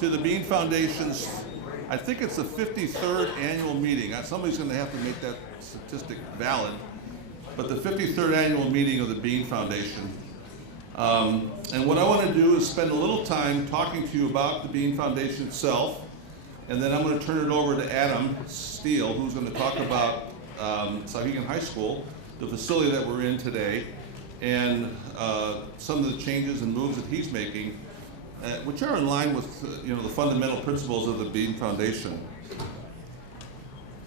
to the Bean Foundation's, I think it's the 53rd annual meeting. Somebody's going to have to make that statistic valid. But the 53rd annual meeting of the Bean Foundation. And what I want to do is spend a little time talking to you about the Bean Foundation itself. And then I'm going to turn it over to Adam Steele, who's going to talk about Sauhegan High School, the facility that we're in today, and some of the changes and moves that he's making, which are in line with the fundamental principles of the Bean Foundation.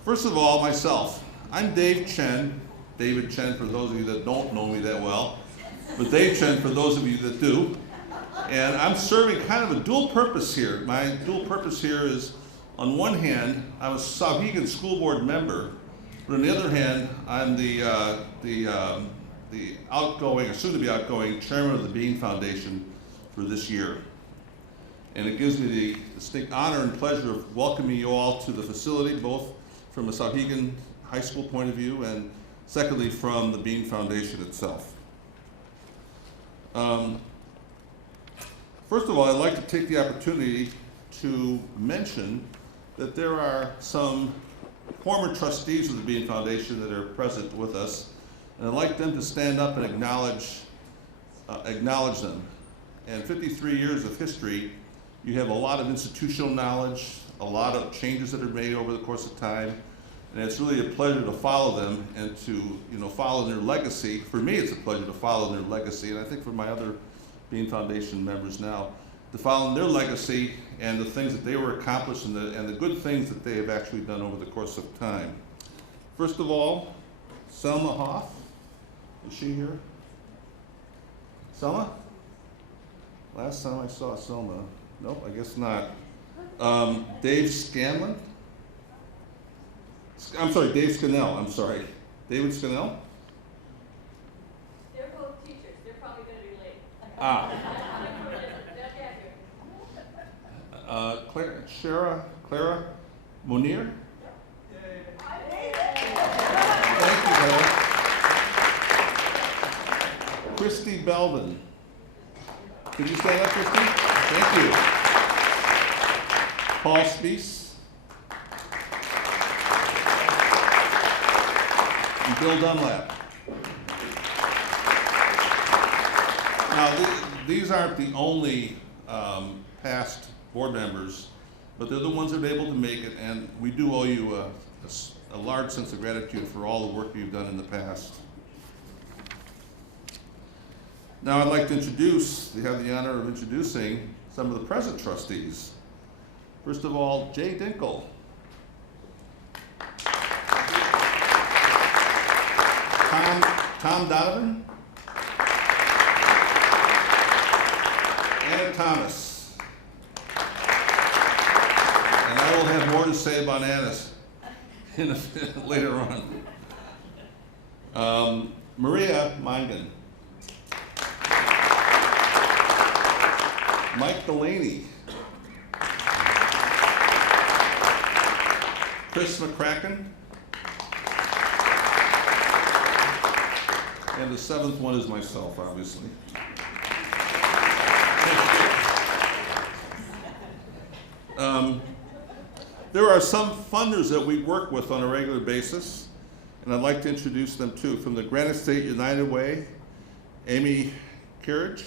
First of all, myself. I'm Dave Chen, David Chen for those of you that don't know me that well, but Dave Chen for those of you that do. And I'm serving kind of a dual purpose here. My dual purpose here is, on one hand, I'm a Sauhegan School Board member, but on the other hand, I'm the outgoing, or soon to be outgoing, chairman of the Bean Foundation for this year. And it gives me the distinct honor and pleasure of welcoming you all to the facility, both from a Sauhegan High School point of view and secondly from the Bean Foundation itself. First of all, I'd like to take the opportunity to mention that there are some former trustees of the Bean Foundation that are present with us, and I'd like them to stand up and acknowledge them. And 53 years of history, you have a lot of institutional knowledge, a lot of changes that are made over the course of time, and it's really a pleasure to follow them and to follow their legacy. For me, it's a pleasure to follow their legacy, and I think for my other Bean Foundation members now, to follow their legacy and the things that they were accomplished and the good things that they have actually done over the course of time. First of all, Selma Hoff, is she here? Selma? Last time I saw Selma, nope, I guess not. Dave Scanlon? I'm sorry, Dave Scannell, I'm sorry. David Scannell? They're both teachers, they're probably gonna be late. Clara Munir? Thank you, Clara. Christy Belvin. Could you stand up, Christy? Thank you. Paul Spees. And Bill Dunlap. Now, these aren't the only past board members, but they're the ones that are able to make it, and we do owe you a large sense of gratitude for all the work you've done in the past. Now I'd like to have the honor of introducing some of the present trustees. First of all, Jay Dinkle. Tom Donovan. Anna Thomas. And I will have more to say about Anna later on. Maria Mangan. Mike Delaney. Chris McCracken. And the seventh one is myself, obviously. There are some funders that we work with on a regular basis, and I'd like to introduce them too. From the Granite State United Way, Amy Carriage.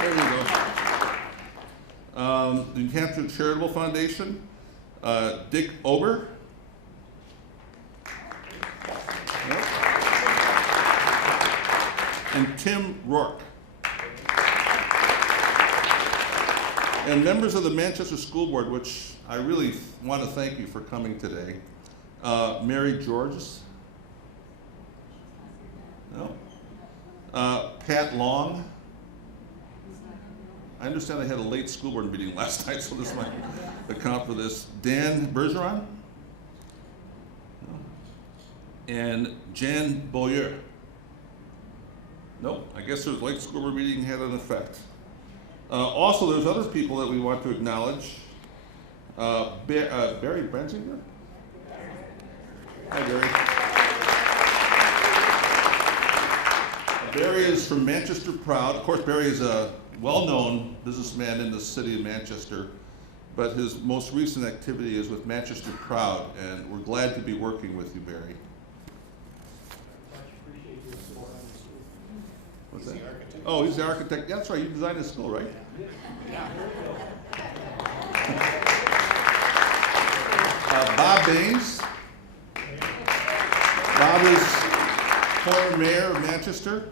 There you go. The New Hampshire Charitable Foundation, Dick Ober. Yep. And Tim Rourke. And members of the Manchester School Board, which I really want to thank you for coming today. Mary Georges. No. Pat Long. I understand I had a late school board meeting last night, so this might account for this. Dan Bergeron. No. And Jan Boyer. Nope, I guess their late school board meeting had an effect. Also, there's other people that we want to acknowledge. Barry Benzinger? Hi, Barry. Barry is from Manchester Proud. Of course, Barry is a well-known businessman in the city of Manchester, but his most recent activity is with Manchester Proud, and we're glad to be working with you, Barry. What's that? Oh, he's the architect. Yeah, that's right. You designed his school, right? Bob Baines. Bob is former mayor of Manchester,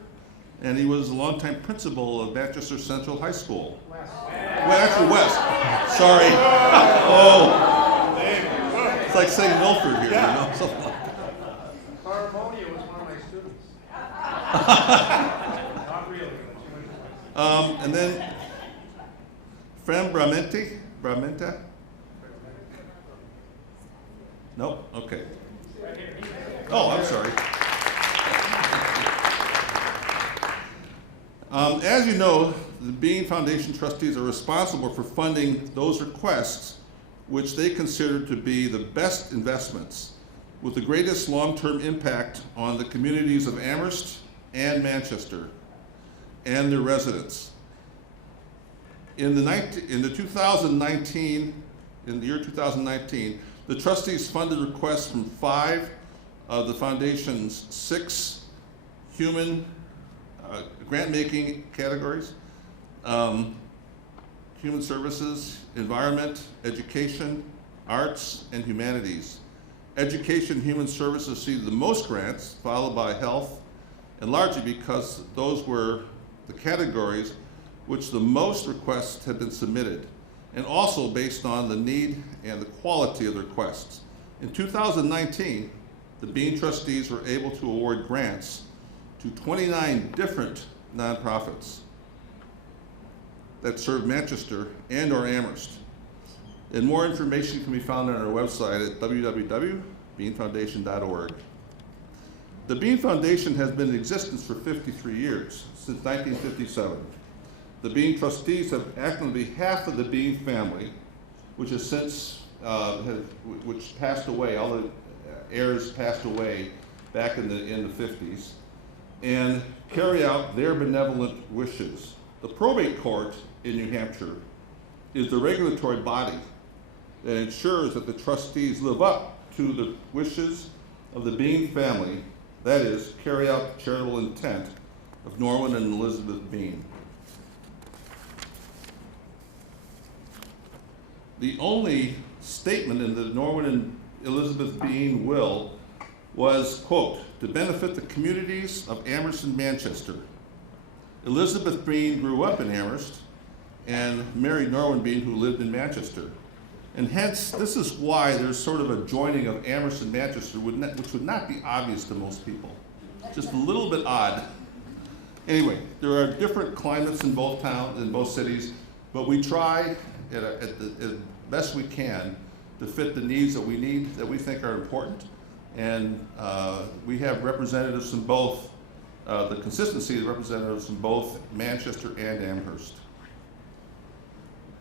and he was a longtime principal of Manchester Central High School. Well, actually, West. Sorry. Oh. It's like saying Milford here, you know? Harmonia was one of my students. Not really. And then Fran Bramenta? Nope, okay. Oh, I'm sorry. As you know, the Bean Foundation trustees are responsible for funding those requests which they consider to be the best investments with the greatest long-term impact on the communities of Amherst and Manchester and their residents. In the year 2019, the trustees funded requests from 5 of the foundation's 6 human grant-making categories: human services, environment, education, arts, and humanities. Education and human services received the most grants, followed by health, and largely because those were the categories which the most requests had been submitted, and also based on the need and the quality of the requests. In 2019, the Bean trustees were able to award grants to 29 different nonprofits that serve Manchester and or Amherst. And more information can be found on our website at www.beanfoundation.org. The Bean Foundation has been in existence for 53 years, since 1957. The Bean trustees have acted on behalf of the Bean family, which has since, which passed away, all the heirs passed away back in the 50s, and carry out their benevolent wishes. The probate court in New Hampshire is the regulatory body that ensures that the trustees live up to the wishes of the Bean family, that is, carry out the charitable intent of Norman and Elizabeth Bean. The only statement in the Norman and Elizabeth Bean will was, quote, to benefit the communities of Amherst and Manchester. Elizabeth Bean grew up in Amherst and married Norman Bean, who lived in Manchester. And hence, this is why there's sort of a joining of Amherst and Manchester, which would not be obvious to most people. Just a little bit odd. Anyway, there are different climates in both towns, in both cities, but we try as best we can to fit the needs that we need, that we think are important. And we have representatives from both, the consistency of representatives from both Manchester and Amherst.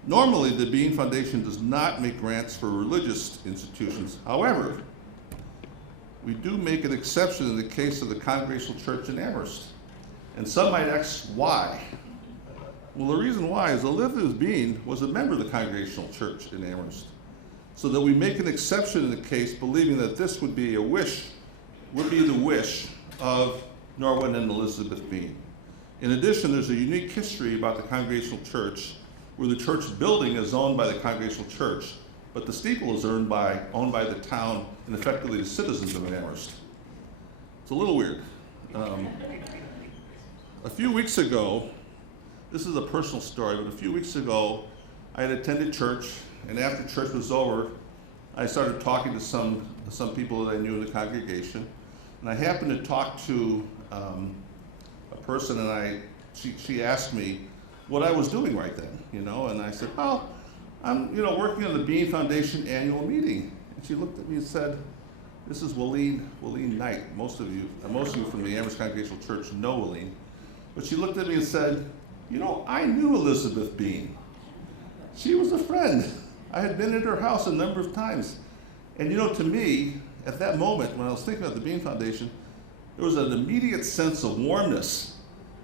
Normally, the Bean Foundation does not make grants for religious institutions. However, we do make an exception in the case of the Congregational Church in Amherst. And some might ask why. Well, the reason why is Elizabeth Bean was a member of the Congregational Church in Amherst. So that we make an exception in the case, believing that this would be the wish of Norman and Elizabeth Bean. In addition, there's a unique history about the Congregational Church, where the church building is owned by the Congregational Church, but the steeple is owned by the town and effectively the citizens of Amherst. It's a little weird. A few weeks ago, this is a personal story, but a few weeks ago, I had attended church, and after church was over, I started talking to some people that I knew in the congregation, and I happened to talk to a person, and she asked me what I was doing right then, and I said, well, I'm working on the Bean Foundation annual meeting. And she looked at me and said, this is Willeen Knight. Most of you from the Amherst Congregational Church know Willeen. But she looked at me and said, I knew Elizabeth Bean. She was a friend. I had been at her house a number of times. And to me, at that moment, when I was thinking about the Bean Foundation, there was an immediate sense of warmness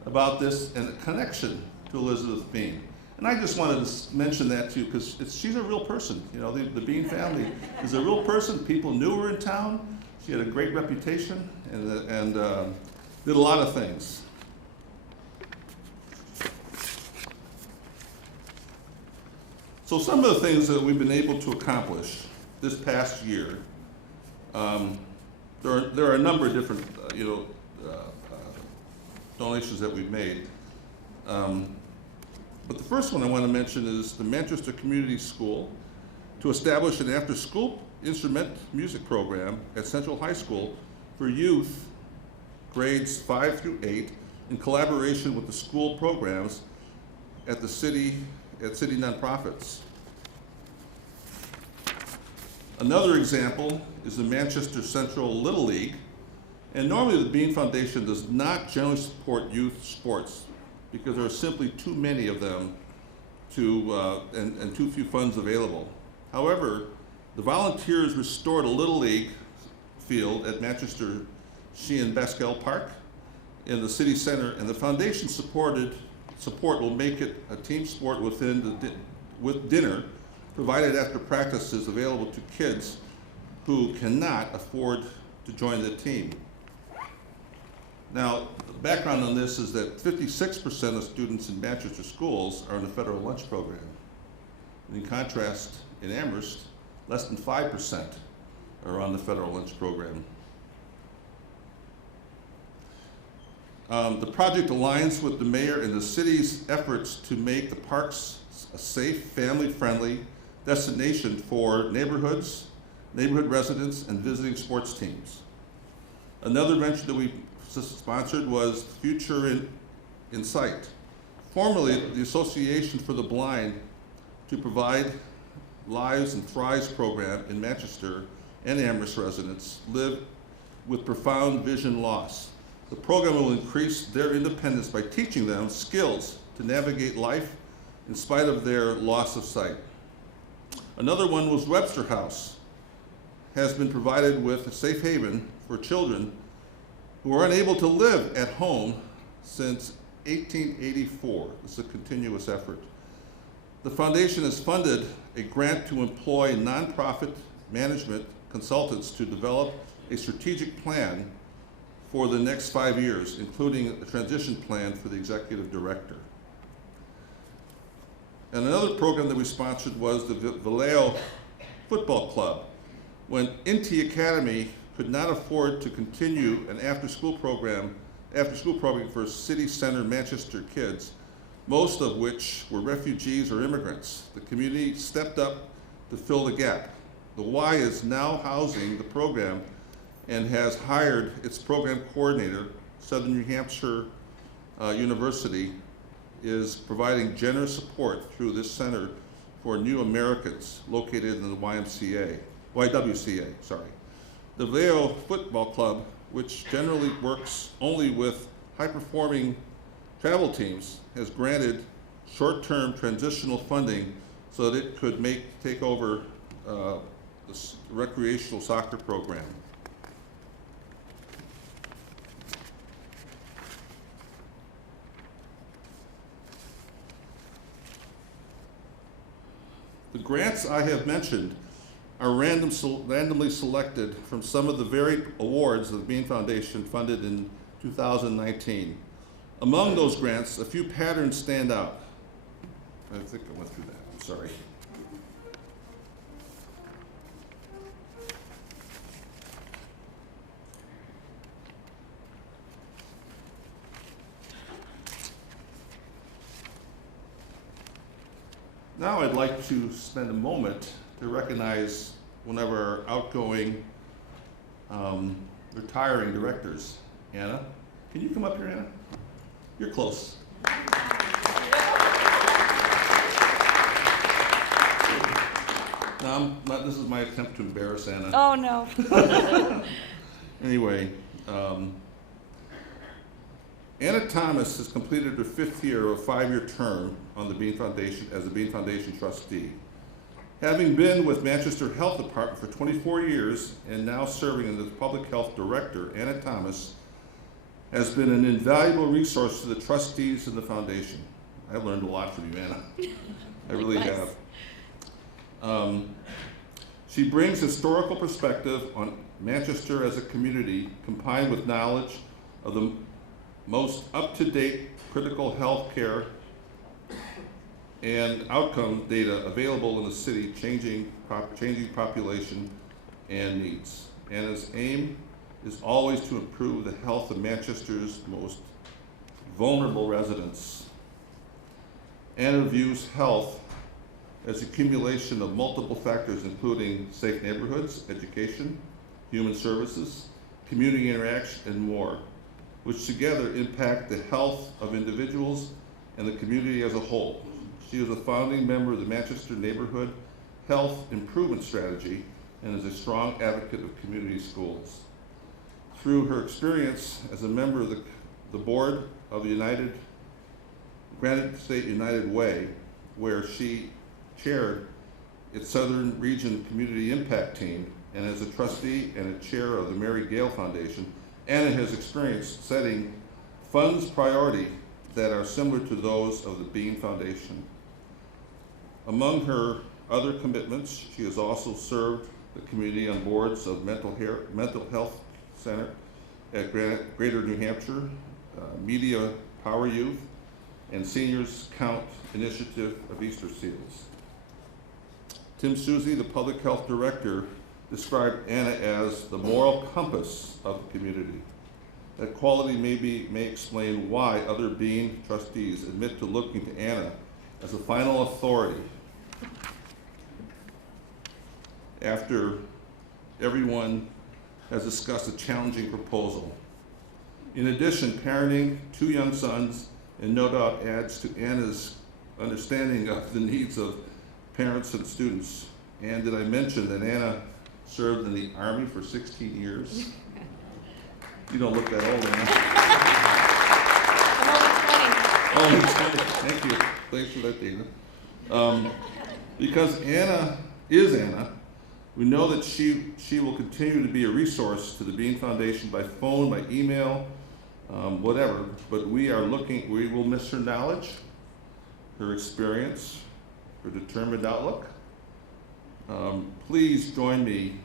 about this and a connection to Elizabeth Bean. And I just wanted to mention that too, because she's a real person. You know, the Bean family is a real person. People knew her in town. She had a great reputation and did a lot of things. So some of the things that we've been able to accomplish this past year, there are a number of different, donations that we've made. But the first one I want to mention is the Manchester Community School to establish an after-school instrument music program at Central High School for youth grades 5 through 8 in collaboration with the school programs at city nonprofits. Another example is the Manchester Central Little League. And normally the Bean Foundation does not generally support youth sports because there are simply too many of them and too few funds available. However, the volunteers restored a Little League field at Manchester Sheehan Baskel Park in the city center, and the foundation support will make it a team sport with dinner provided after practices available to kids who cannot afford to join the team. Now, the background on this is that 56% of students in Manchester schools are in the federal lunch program. And in contrast, in Amherst, less than 5% are on the federal lunch program. The project aligns with the mayor and the city's efforts to make the parks a safe, family-friendly destination for neighborhoods, neighborhood residents, and visiting sports teams. Another venture that we sponsored was Future in Sight, formerly the Association for the Blind, to provide Lives and Thrives program in Manchester and Amherst residents live with profound vision loss. The program will increase their independence by teaching them skills to navigate life in spite of their loss of sight. Another one was Webster House, has been provided with a safe haven for children who are unable to live at home since 1884. This is a continuous effort. The foundation has funded a grant to employ nonprofit management consultants to develop a strategic plan for the next 5 years, including a transition plan for the executive director. And another program that we sponsored was the Vallejo Football Club. When Inti Academy could not afford to continue an after-school program for city center Manchester kids, most of which were refugees or immigrants, the community stepped up to fill the gap. The Y is now housing the program and has hired its program coordinator. Southern New Hampshire University is providing generous support through this center for new Americans located in the YWCA, sorry. The Vallejo Football Club, which generally works only with high-performing travel teams, has granted short-term transitional funding so that it could take over the recreational soccer program. The grants I have mentioned are randomly selected from some of the varied awards that the Bean Foundation funded in 2019. Among those grants, a few patterns stand out. I think I went through that, I'm sorry. Now I'd like to spend a moment to recognize one of our outgoing retiring directors. Anna, can you come up here, Anna? You're close. Now, this is my attempt to embarrass Anna. Oh, no. Anyway, Anna Thomas has completed her 5th year of a 5-year term on the Bean Foundation as a Bean Foundation trustee. Having been with Manchester Health Department for 24 years and now serving as the Public Health Director, Anna Thomas has been an invaluable resource to the trustees and the foundation. I've learned a lot from you, Anna. I really Likewise. have. She brings historical perspective on Manchester as a community, combined with knowledge of the most up-to-date critical health care and outcome data available in the city, changing population and needs. Anna's aim is always to improve the health of Manchester's most vulnerable residents. Anna views health as accumulation of multiple factors, including safe neighborhoods, education, human services, community interaction, and more, which together impact the health of individuals and the community as a whole. She is a founding member of the Manchester Neighborhood Health Improvement Strategy and is a strong advocate of community schools. Through her experience as a member of the board of the Granite State United Way, where she chaired its Southern Region Community Impact Team, and as a trustee and a chair of the Mary Gale Foundation, Anna has experience setting funds priority that are similar to those of the Bean Foundation. Among her other commitments, she has also served the community on boards of Mental Health Center at Greater New Hampshire, Media Power Youth, and Seniors Count Initiative of Easter Seals. Tim Susie, the Public Health Director, described Anna as the moral compass of the community. That quality may explain why other Bean trustees admit to looking to Anna as a final authority after everyone has discussed a challenging proposal. In addition, parenting 2 young sons, and no doubt adds to Anna's understanding of the needs of parents and students. And did I mention that Anna served in the Army for 16 years? You don't look that old, Anna. I'm only 20. Only 20. Thank you. Thanks for that, Dana. Because Anna is Anna, we know that she will continue to be a resource to the Bean Foundation by phone, by email, whatever. But we will miss her knowledge, her experience, her determined outlook. Please join me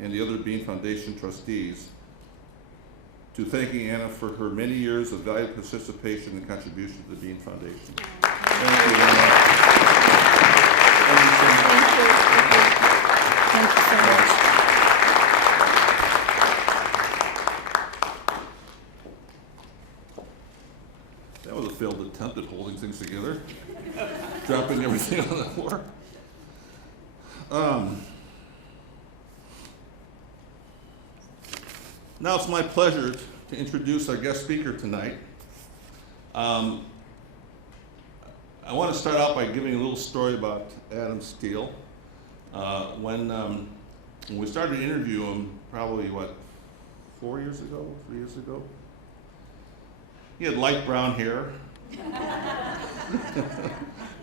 and the other Bean Foundation trustees to thanking Anna for her many years of valued participation and contribution to the Bean Foundation. Thank you, Anna. Thank you so much. Thank you so much. That was a failed attempt at holding things together, dropping everything on the floor. Now it's my pleasure to introduce our guest speaker tonight. I want to start out by giving a little story about Adam Steele. When we started to interview him, probably 4 years ago, 3 years ago, he had light brown hair.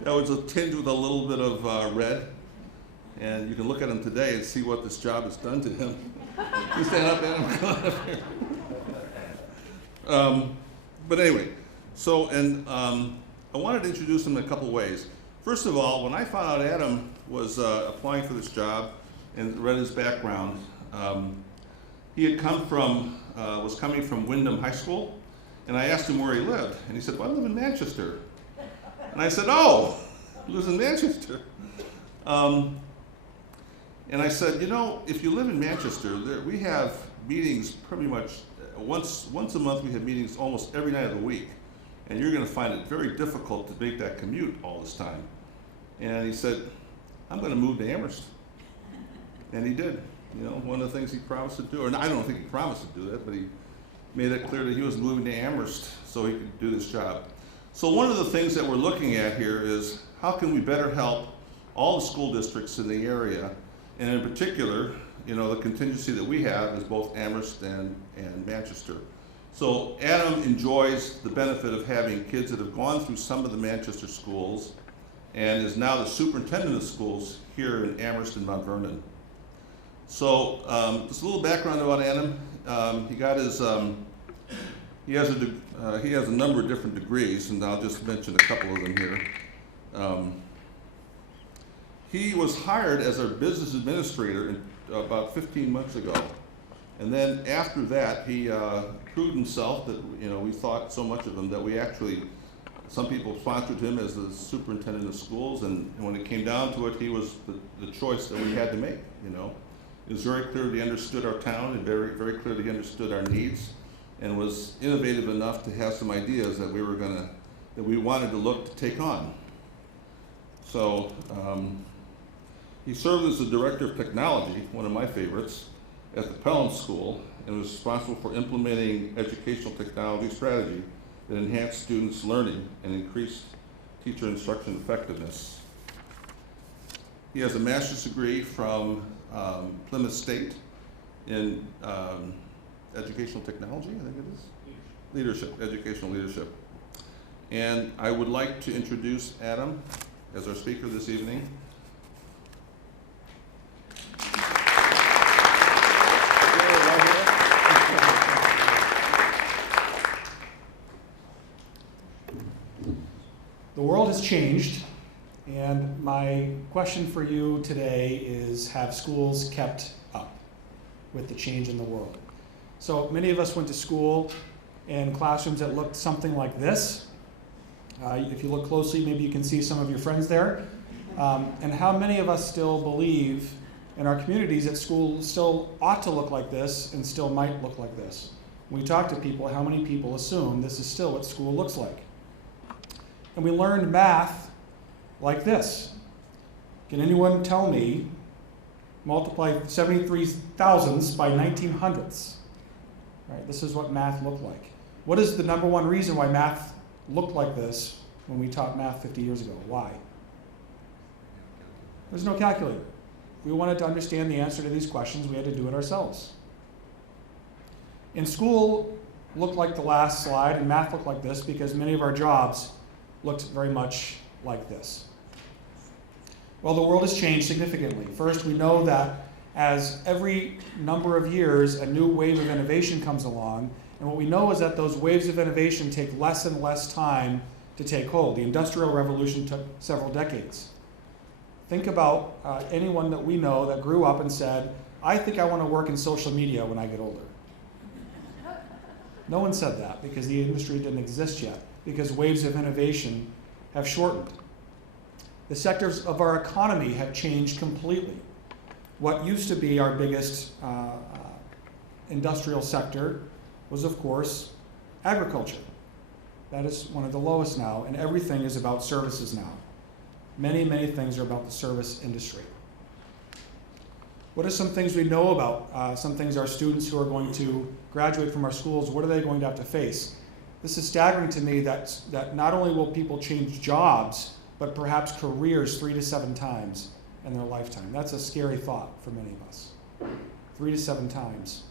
That was a tinge with a little bit of red. And you can look at him today and see what this job has done to him. You stand up, Adam, come on up here. But anyway, I wanted to introduce him in a couple ways. First of all, when I found out Adam was applying for this job and read his background, he had was coming from Wyndham High School, and I asked him where he lived, and he said, well, I live in Manchester. And I said, oh, he lives in Manchester. And I said, you know, if you live in Manchester, we have meetings pretty much once a month. We have meetings almost every night of the week, and you're going to find it very difficult to make that commute all this time. And he said, I'm going to move to Amherst. And he did. You know, one of the things he promised to do, or I don't think he promised to do that, but he made it clear that he was moving to Amherst so he could do this job. So one of the things that we're looking at here is how can we better help all the school districts in the area, and in particular, you know, the contingency that we have is both Amherst and Manchester. So Adam enjoys the benefit of having kids that have gone through some of the Manchester schools and is now the superintendent of schools here in Amherst and Mount Vernon. So just a little background about Adam. He got his He has a number of different degrees, and I'll just mention a couple of them here. He was hired as our business administrator about 15 months ago. And then after that, he proved himself that, we thought so much of him that we actually, some people sponsored him as the superintendent of schools, and when it came down to it, he was the choice that we had to make, It was very clear that he understood our town, and very, very clear that he understood our needs, and was innovative enough to have some ideas that we wanted to look to take on. So, he served as the director of technology, one of my favorites, at the Pelham School, and was responsible for implementing educational technology strategy that enhanced students' learning and increased teacher instruction effectiveness. He has a master's degree from Plymouth State in educational technology, I think it is? Leadership, educational leadership. And I would like to introduce Adam as our speaker this evening. The world has changed, and my question for you today is, have schools kept up with the change in the world? So many of us went to school in classrooms that looked something like this. If you look closely, maybe you can see some of your friends there. And how many of us still believe in our communities that school still ought to look like this and still might look like this? When we talk to people, how many people assume this is still what school looks like? And we learned math like this. Can anyone tell me, multiply 73 thousandths by 1900ths? Right, this is what math looked like. What is the number one reason why math looked like this when we taught math 50 years ago? Why? There's no calculator. If we wanted to understand the answer to these questions, we had to do it ourselves. In school looked like the last slide, and math looked like this because many of our jobs looked very much like this. Well, the world has changed significantly. First, we know that as every number of years, a new wave of innovation comes along, and what we know is that those waves of innovation take less and less time to take hold. The Industrial Revolution took several decades. Think about anyone that we know that grew up and said, I think I want to work in social media when I get older. No one said that because the industry didn't exist yet, because waves of innovation have shortened. The sectors of our economy have changed completely. What used to be our biggest industrial sector was, of course, agriculture. That is one of the lowest now, and everything is about services now. Many, many things are about the service industry. What are some things we know about? Some things our students who are going to graduate from our schools, what are they going to have to face? This is staggering to me that not only will people change jobs, but perhaps careers 3 to 7 times in their lifetime. That's a scary thought for many of us. 3 to 7 times.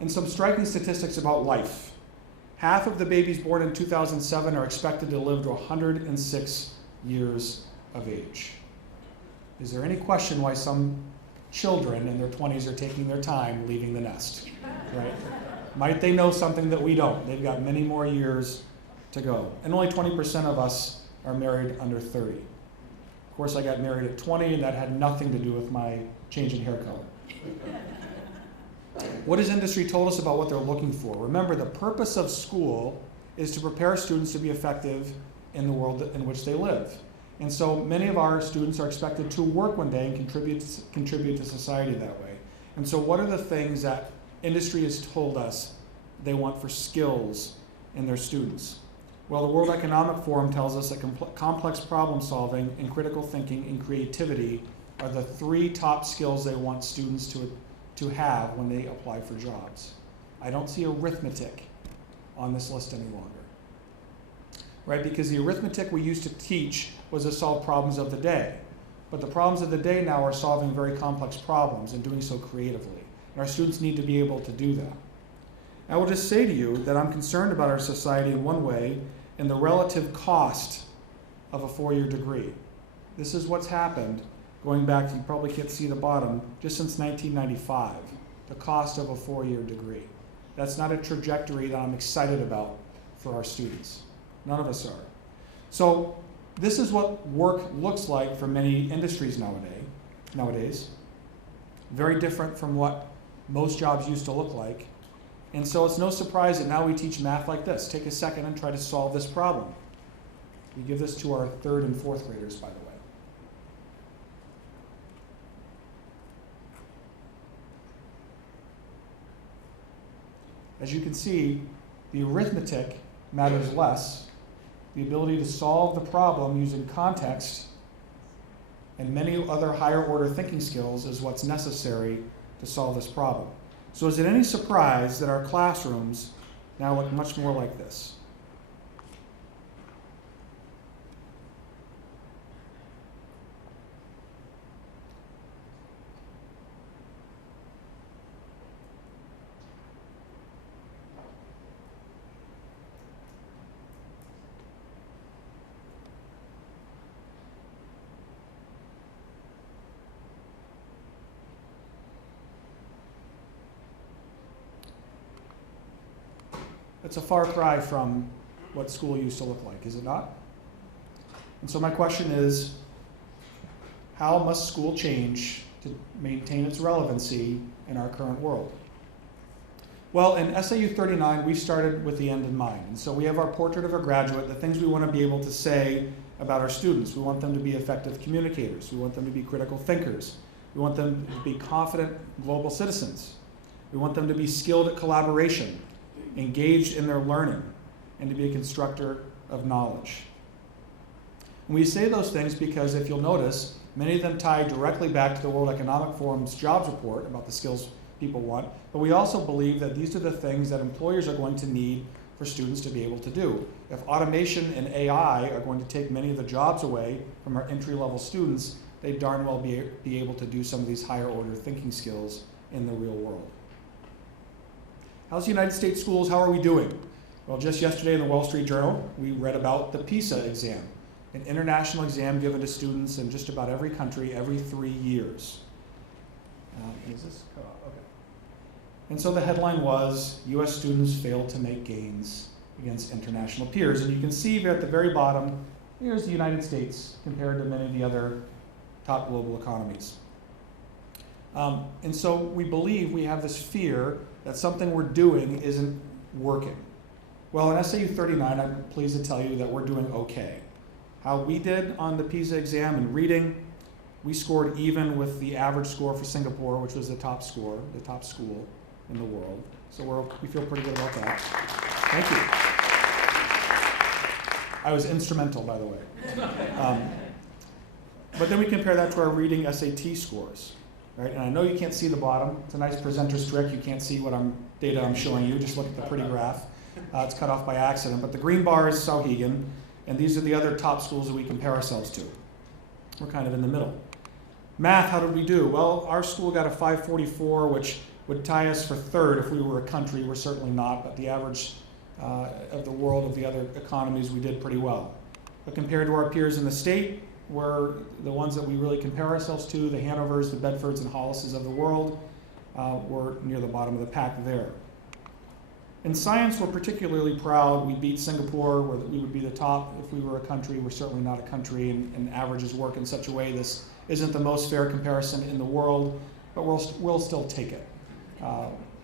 And some striking statistics about life. Half of the babies born in 2007 are expected to live to 106 years of age. Is there any question why some children in their 20s are taking their time leaving the nest? Right? Might they know something that we don't? They've got many more years to go. And only 20% of us are married under 30. Of course, I got married at 20, and that had nothing to do with my change in hair color. What has industry told us about what they're looking for? Remember, the purpose of school is to prepare students to be effective in the world in which they live. And so many of our students are expected to work one day and contribute to society that way. And so what are the things that industry has told us they want for skills in their students? Well, the World Economic Forum tells us that complex problem solving and critical thinking and creativity are the 3 top skills they want students to have when they apply for jobs. I don't see arithmetic on this list any longer. Right, because the arithmetic we used to teach was to solve problems of the day. But the problems of the day now are solving very complex problems and doing so creatively. And our students need to be able to do that. I will just say to you that I'm concerned about our society in one way, in the relative cost of a 4-year degree. This is what's happened going back, you probably can't see the bottom, just since 1995, the cost of a 4-year degree. That's not a trajectory that I'm excited about for our students. None of us are. So this is what work looks like for many industries nowadays. Very different from what most jobs used to look like. And so it's no surprise that now we teach math like this. Take a second and try to solve this problem. We give this to our 3rd and 4th graders, by the way. As you can see, the arithmetic matters less. The ability to solve the problem using context and many other higher order thinking skills is what's necessary to solve this problem. So is it any surprise that our classrooms now look much more like this? It's a far cry from what school used to look like, is it not? And so my question is, how must school change to maintain its relevancy in our current world? Well, in SAU 39, we started with the end in mind. And so we have our portrait of a graduate, the things we want to be able to say about our students. We want them to be effective communicators. We want them to be critical thinkers. We want them to be confident global citizens. We want them to be skilled at collaboration, engaged in their learning, and to be a constructor of knowledge. And we say those things because, if you'll notice, many of them tie directly back to the World Economic Forum's jobs report about the skills people want, but we also believe that these are the things that employers are going to need for students to be able to do. If automation and AI are going to take many of the jobs away from our entry-level students, they darn well be able to do some of these higher order thinking skills in the real world. How's the United States schools? How are we doing? Well, just yesterday in the Wall Street Journal, we read about the PISA exam, an international exam given to students in just about every country every 3 years. Is this? Oh, okay. And so the headline was, U.S. students failed to make gains against international peers. And you can see there at the very bottom, here's the United States compared to many of the other top global economies. And so we believe we have this fear that something we're doing isn't working. Well, in SAU 39, I'm pleased to tell you that we're doing okay. How we did on the PISA exam in reading, we scored even with the average score for Singapore, which was the top school in the world. So we feel pretty good about that. Thank you. I was instrumental, by the way. But then we compare that to our reading SAT scores. Right? And I know you can't see the bottom. It's a nice presenter's trick. You can't see what data I'm showing you. Just look at the pretty graph. It's cut off by accident. But the green bar is Sauhegan, and these are the other top schools that we compare ourselves to. We're kind of in the middle. Math, how did we do? Well, our school got a 544, which would tie us for 3rd if we were a country. We're certainly not, but the average of the world of the other economies, we did pretty well. But compared to our peers in the state, we're the ones that we really compare ourselves to, the Hanovers, the Bedfords, and Hollises of the world, we're near the bottom of the pack there. In science, we're particularly proud. We beat Singapore, where we would be the top if we were a country. We're certainly not a country, and averages work in such a way this isn't the most fair comparison in the world, but we'll still take it.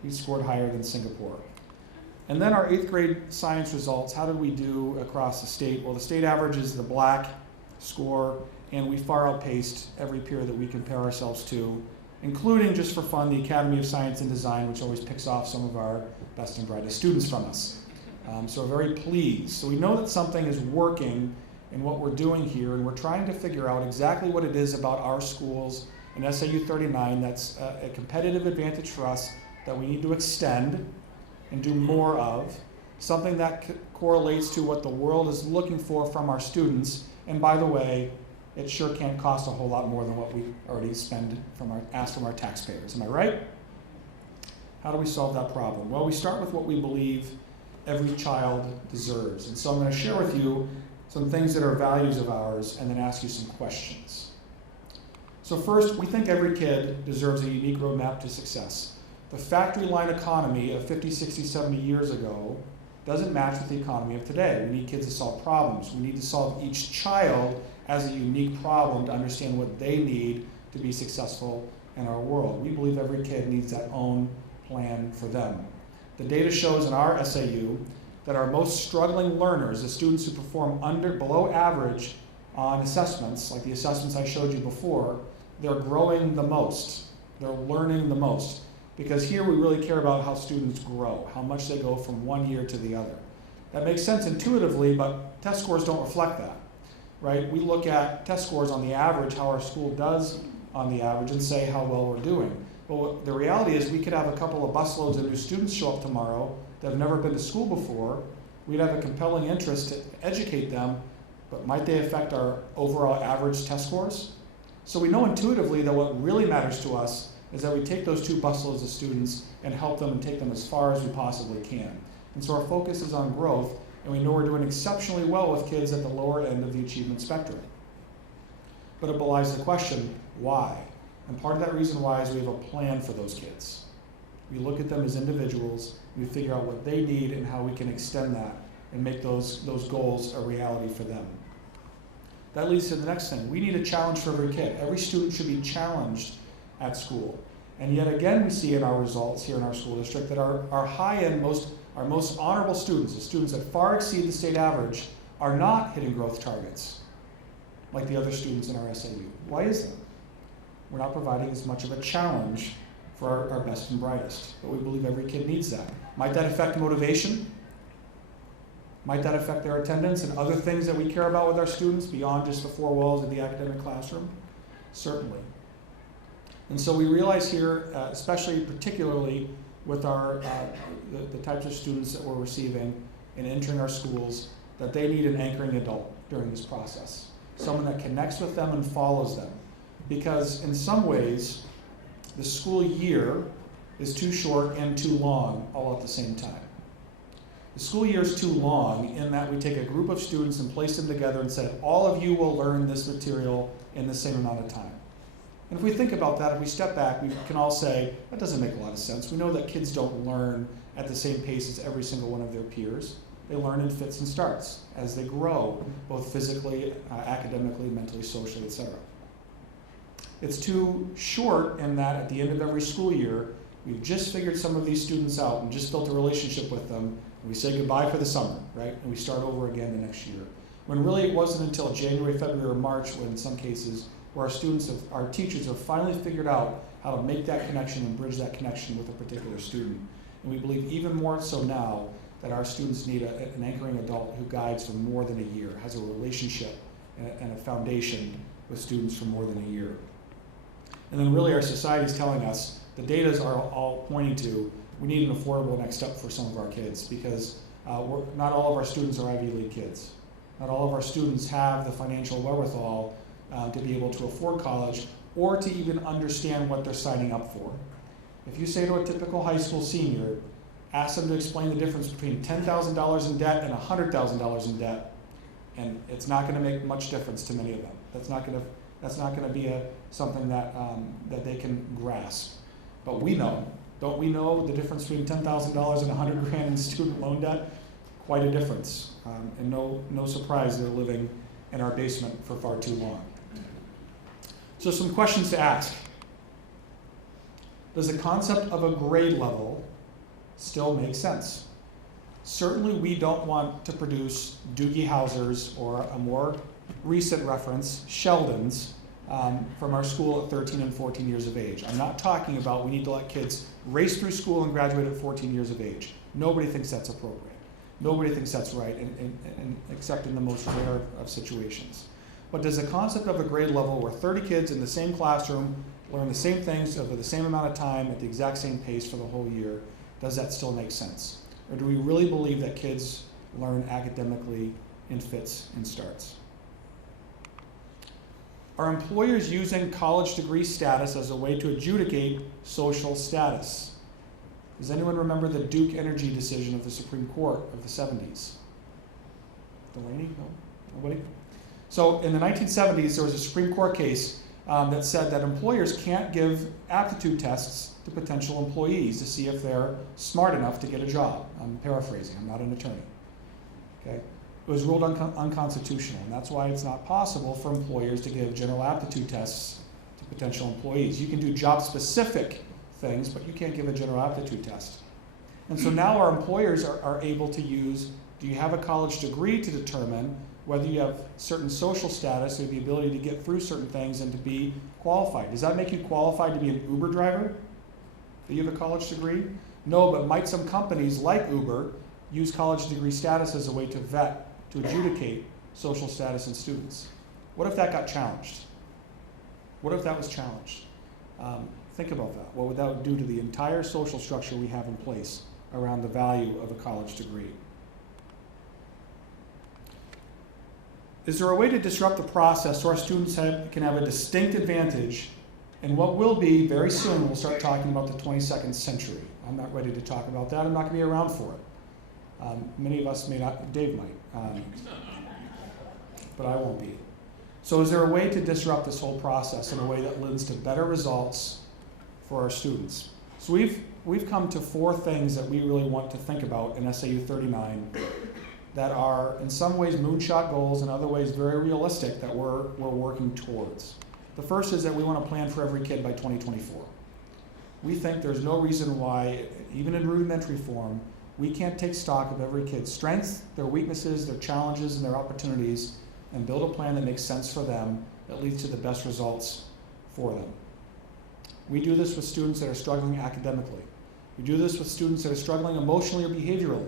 We scored higher than Singapore. And then our 8th grade science results, how did we do across the state? Well, the state average is the black score, and we far outpaced every peer that we compare ourselves to, including, just for fun, the Academy of Science and Design, which always picks off some of our best and brightest students from us. So we're very pleased. So we know that something is working in what we're doing here, and we're trying to figure out exactly what it is about our schools and SAU 39 that's a competitive advantage for us that we need to extend and do more of, something that correlates to what the world is looking for from our students. And by the way, it sure can't cost a whole lot more than what we already ask from our taxpayers. Am I right? How do we solve that problem? Well, we start with what we believe every child deserves. And so I'm going to share with you some things that are values of ours and then ask you some questions. So first, we think every kid deserves a unique roadmap to success. The factory line economy of 50, 60, 70 years ago doesn't match with the economy of today. We need kids to solve problems. We need to solve each child as a unique problem to understand what they need to be successful in our world. We believe every kid needs that own plan for them. The data shows in our SAU that our most struggling learners, the students who perform below average on assessments, like the assessments I showed you before, they're growing the most. They're learning the most. Because here we really care about how students grow, how much they go from one year to the other. That makes sense intuitively, but test scores don't reflect that, right? We look at test scores on the average, how our school does on the average, and say how well we're doing. But the reality is we could have a couple of busloads of new students show up tomorrow that have never been to school before. We'd have a compelling interest to educate them, but might they affect our overall average test scores? So we know intuitively that what really matters to us is that we take those two busloads of students and help them and take them as far as we possibly can. And so our focus is on growth, and we know we're doing exceptionally well with kids at the lower end of the achievement spectrum. But it belies the question, why? And part of that reason why is we have a plan for those kids. We look at them as individuals, we figure out what they need and how we can extend that and make those goals a reality for them. That leads to the next thing. We need a challenge for every kid. Every student should be challenged at school. And yet again, we see in our results here in our school district that our high-end, our most honorable students, the students that far exceed the state average, are not hitting growth targets like the other students in our SAU. Why is that? We're not providing as much of a challenge for our best and brightest, but we believe every kid needs that. Might that affect motivation? Might that affect their attendance and other things that we care about with our students beyond just the four walls of the academic classroom? Certainly. And so we realize here, especially particularly with our the types of students that we're receiving and entering our schools, that they need an anchoring adult during this process. Someone that connects with them and follows them. Because in some ways, the school year is too short and too long all at the same time. The school year is too long in that we take a group of students and place them together and say, all of you will learn this material in the same amount of time. And if we think about that, if we step back, we can all say, that doesn't make a lot of sense. We know that kids don't learn at the same pace as every single one of their peers. They learn in fits and starts as they grow, both physically, academically, mentally, socially, etc. It's too short in that at the end of every school year, we've just figured some of these students out and just built a relationship with them, and we say goodbye for the summer, right? And we start over again the next year. When really it wasn't until January, February, or March, when in some cases, where our teachers have finally figured out how to make that connection and bridge that connection with a particular student. And we believe even more so now that our students need an anchoring adult who guides for more than a year, has a relationship and a foundation with students for more than a year. And then really our society is telling us, the data are all pointing to, we need an affordable next step for some of our kids because not all of our students are Ivy League kids. Not all of our students have the financial wherewithal to be able to afford college or to even understand what they're signing up for. If you say to a typical high school senior, ask them to explain the difference between $10,000 in debt and $100,000 in debt, and it's not going to make much difference to many of them. That's not going to be something that that they can grasp. But we know, don't we know the difference between $10,000 and $100,000 in student loan debt? Quite a difference, and no surprise they're living in our basement for far too long. So some questions to ask. Does the concept of a grade level still make sense? Certainly we don't want to produce Doogie Howsers or a more recent reference, Sheldons, from our school at 13 and 14 years of age. I'm not talking about we need to let kids race through school and graduate at 14 years of age. Nobody thinks that's appropriate. Nobody thinks that's right, except in the most rare of situations. But does the concept of a grade level where 30 kids in the same classroom learn the same things over the same amount of time at the exact same pace for the whole year, does that still make sense? Or do we really believe that kids learn academically in fits and starts? Are employers using college degree status as a way to adjudicate social status? Does anyone remember the Duke Energy decision of the Supreme Court of the 70s? Delaney? No? Nobody? So in the 1970s, there was a Supreme Court case that said that employers can't give aptitude tests to potential employees to see if they're smart enough to get a job. I'm paraphrasing, I'm not an attorney. Okay? It was ruled unconstitutional, and that's why it's not possible for employers to give general aptitude tests to potential employees. You can do job-specific things, but you can't give a general aptitude test. And so now our employers are able to use, do you have a college degree, to determine whether you have certain social status or the ability to get through certain things and to be qualified. Does that make you qualified to be an Uber driver? Do you have a college degree? No, but might some companies like Uber use college degree status as a way to vet, to adjudicate social status in students? What if that got challenged? What if that was challenged? Think about that. What would that do to the entire social structure we have in place around the value of a college degree? Is there a way to disrupt the process so our students can have a distinct advantage in what will be, very soon, we'll start talking about the 22nd century. I'm not ready to talk about that. I'm not going to be around for it. Many of us may not, Dave might, but I won't be. So is there a way to disrupt this whole process in a way that leads to better results for our students? So we've come to 4 things that we really want to think about in SAU 39 that are in some ways moonshot goals, in other ways very realistic, that we're working towards. The first is that we want to plan for every kid by 2024. We think there's no reason why, even in rudimentary form, we can't take stock of every kid's strengths, their weaknesses, their challenges, and their opportunities, and build a plan that makes sense for them, that leads to the best results for them. We do this with students that are struggling academically. We do this with students that are struggling emotionally or behaviorally.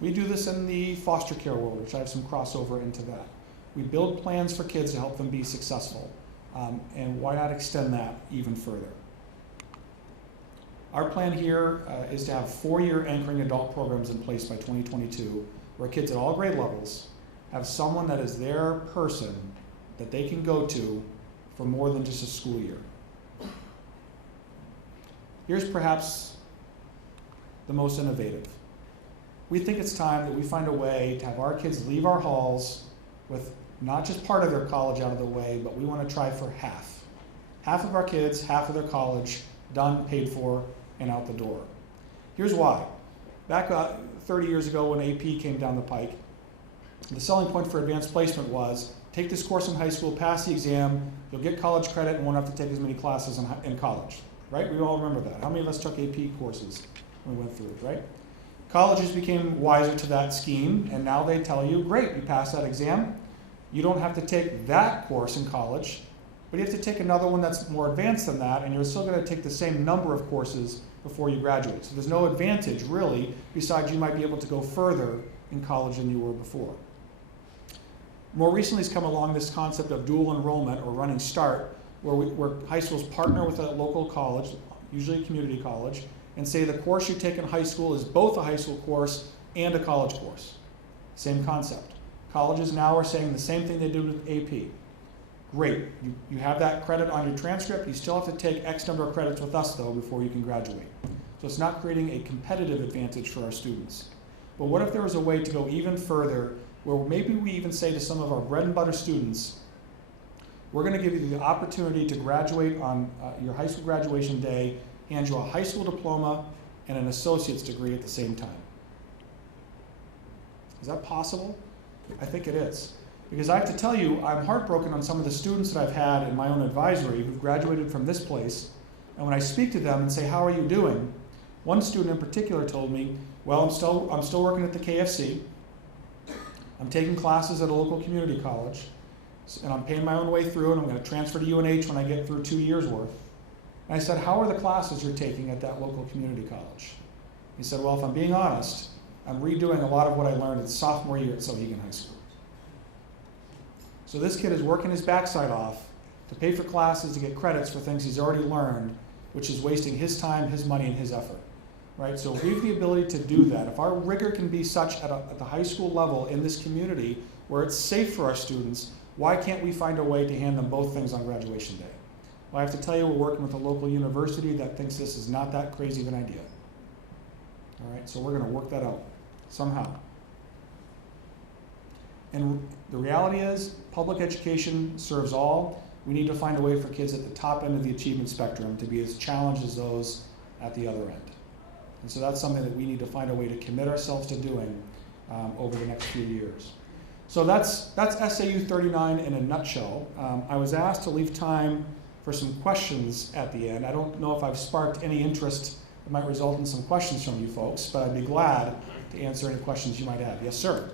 We do this in the foster care world, which I have some crossover into that. We build plans for kids to help them be successful. And why not extend that even further? Our plan here is to have 4-year anchoring adult programs in place by 2022, where kids at all grade levels have someone that is their person that they can go to for more than just a school year. Here's perhaps the most innovative. We think it's time that we find a way to have our kids leave our halls with not just part of their college out of the way, but we want to try for half. Half of our kids, half of their college, done, paid for, and out the door. Here's why. Back 30 years ago when AP came down the pike, the selling point for advanced placement was, take this course in high school, pass the exam, you'll get college credit and won't have to take as many classes in college. Right? We all remember that. How many of us took AP courses when we went through it, right? Colleges became wiser to that scheme, and now they tell you, great, you passed that exam. You don't have to take that course in college, but you have to take another one that's more advanced than that, and you're still going to take the same number of courses before you graduate. So there's no advantage, really, besides you might be able to go further in college than you were before. More recently has come along this concept of dual enrollment, or running start, where high schools partner with a local college, usually a community college, and say the course you take in high school is both a high school course and a college course. Same concept. Colleges now are saying the same thing they do with AP. Great, you have that credit on your transcript, you still have to take X number of credits with us though before you can graduate. So it's not creating a competitive advantage for our students. But what if there was a way to go even further, where maybe we even say to some of our bread and butter students, we're going to give you the opportunity to graduate on your high school graduation day, hand you a high school diploma and an associate's degree at the same time. Is that possible? I think it is. Because I have to tell you, I'm heartbroken on some of the students that I've had in my own advisory who've graduated from this place, and when I speak to them and say, how are you doing? One student in particular told me, well, I'm still working at the KFC, I'm taking classes at a local community college, and I'm paying my own way through, and I'm going to transfer to UNH when I get through 2 years worth. And I said, how are the classes you're taking at that local community college? He said, well, if I'm being honest, I'm redoing a lot of what I learned in sophomore year at Sohegan High School. So this kid is working his backside off to pay for classes, to get credits for things he's already learned, which is wasting his time, his money, and his effort. Right? So if we have the ability to do that, if our rigor can be such at the high school level in this community where it's safe for our students, why can't we find a way to hand them both things on graduation day? Well, I have to tell you, we're working with a local university that thinks this is not that crazy of an idea. All right, so we're going to work that out somehow. And the reality is, public education serves all. we need to find a way for kids at the top end of the achievement spectrum to be as challenged as those at the other end. And so that's something that we need to find a way to commit ourselves to doing over the next few years. So that's SAU 39 in a nutshell. I was asked to leave time for some questions at the end. I don't know if I've sparked any interest that might result in some questions from you folks, but I'd be glad to answer any questions you might have. Yes, sir.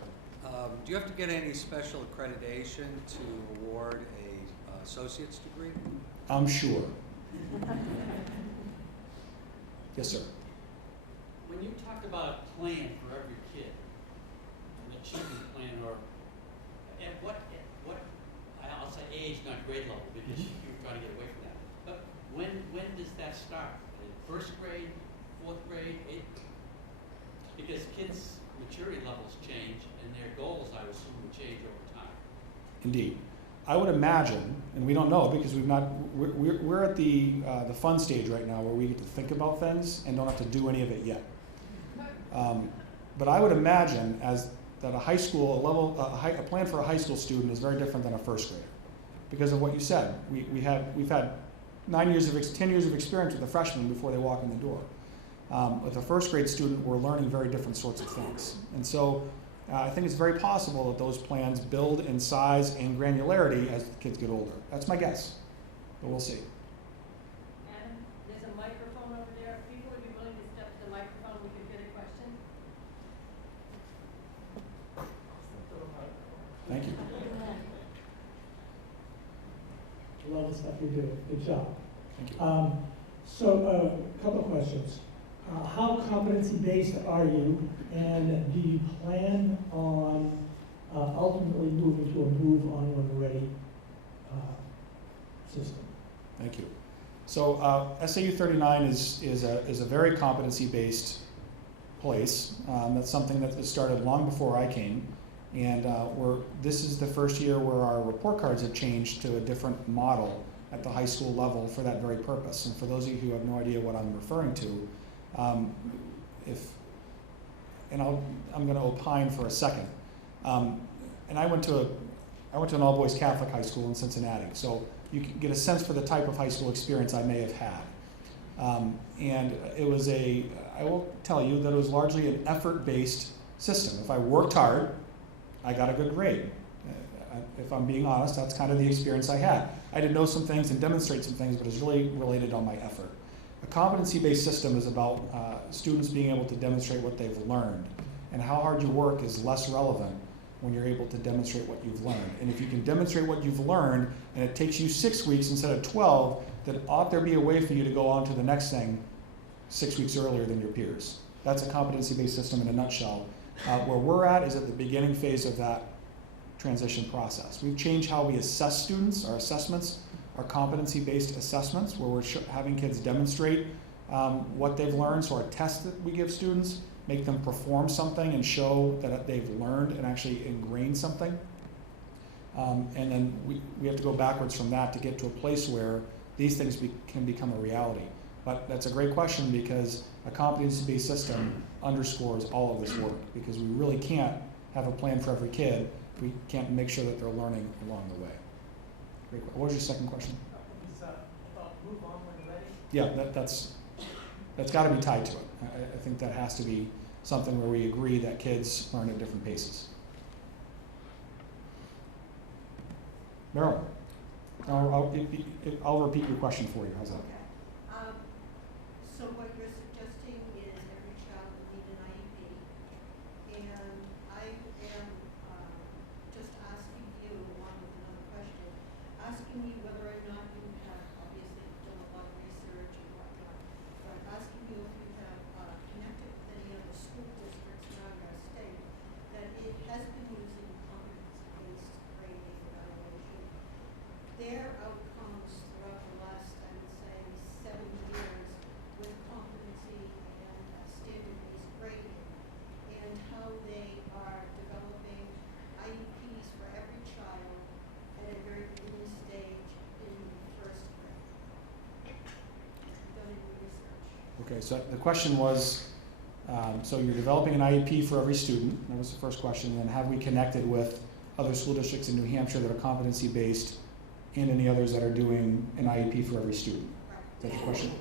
Do you have to get any special accreditation to award a associate's degree? I'm sure. Yes, sir. When you talk about a plan for every kid, an achievement plan, or at what I'll say age, not grade level, because you're trying to get away from that. But when does that start? First grade, fourth grade, eighth? Because kids' maturity levels change, and their goals, I assume, will change over time. Indeed. I would imagine, and we don't know because we're at the fun stage right now where we get to think about things and don't have to do any of it yet. But I would imagine that a high school a plan for a high school student is very different than a first grader because of what you said. We've had 10 years of experience with a freshman before they walk in the door. With a first grade student, we're learning very different sorts of things, and so. I think it's very possible that those plans build in size and granularity as the kids get older. That's my guess, but we'll see. Adam, there's a microphone over there. If people would be willing to step to the microphone, we could get a question. Thank you. Love the stuff you do. Good job. Thank you. So a couple of questions. How competency-based are you, and do you plan on ultimately moving to a move-on-when-ready system? Thank you. So SAU 39 is a very competency-based place. That's something that was started long before I came, and this is the first year where our report cards have changed to a different model at the high school level for that very purpose. And for those of you who have no idea what I'm referring to, I'm going to opine for a second. And I went to an all-boys Catholic high school in Cincinnati, so you can get a sense for the type of high school experience I may have had. And it was I will tell you that it was largely an effort-based system. If I worked hard, I got a good grade. If I'm being honest, that's kind of the experience I had. I did know some things and demonstrate some things, but it's really related on my effort. A competency-based system is about students being able to demonstrate what they've learned. And how hard you work is less relevant when you're able to demonstrate what you've learned. And if you can demonstrate what you've learned, and it takes you 6 weeks instead of 12, then ought there be a way for you to go on to the next thing 6 weeks earlier than your peers. That's a competency-based system in a nutshell. Where we're at is at the beginning phase of that transition process. We've changed how we assess students, our assessments, our competency-based assessments, where we're having kids demonstrate what they've learned. So our tests that we give students make them perform something and show that they've learned and actually ingrained something. And then we have to go backwards from that to get to a place where these things can become a reality. But that's a great question because a competency-based system underscores all of this work because we really can't have a plan for every kid. We can't make sure that they're learning along the way. Great. What was your second question? Move on when ready? Yeah, that's got to be tied to it. I think that has to be something where we agree that kids learn at different paces. Meryl, I'll repeat your question for you. How's that? Okay. So what you're suggesting is every child will need an IEP, and I am just asking you, along with another question, asking you whether or not you have obviously done a lot of research and whatnot, but asking you if you have connected with any other school districts around our state that it has been using competence-based grading evaluation. Their outcomes throughout the last, I would say, 7 years with competency and standard-based grading, and how they are developing IEPs for every child at a very beginning stage in first grade. Have you done any research? Okay, so the question was, so you're developing an IEP for every student. That was the first question. And then have we connected with other school districts in New Hampshire that are competency-based and any others that are doing an IEP for every student. Is that the question?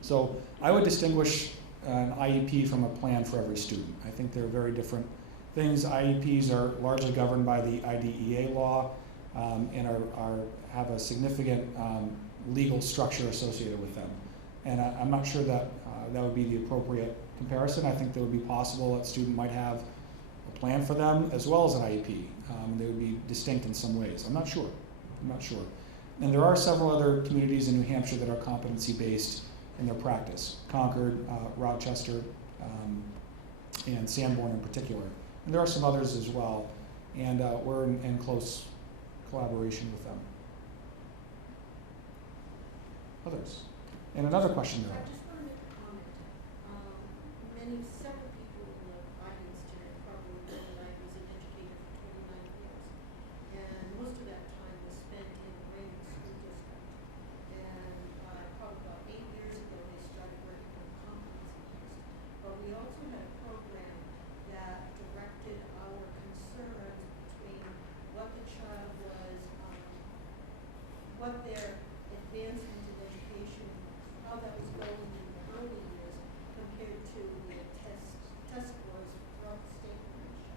So I would distinguish an IEP from a plan for every student. I think they're very different things. IEPs are largely governed by the IDEA law and have a significant legal structure associated with them. And I'm not sure that that would be the appropriate comparison. I think that would be possible that a student might have a plan for them as well as an IEP. They would be distinct in some ways. I'm not sure. And there are several other communities in New Hampshire that are competency-based in their practice. Concord, Rochester, and Sanborn in particular. And there are some others as well. And we're in close collaboration with them. Others? And another question there. I just wanted to comment. Several people in the audience today probably know that I was an educator for 29 years. And most of that time was spent in Raymond School District. And probably about 8 years ago, they started working on competency-based. But we also had a program that directed our concerns between what the child was, what their advancement in education, how that was going in the early years compared to the test scores throughout the state commission.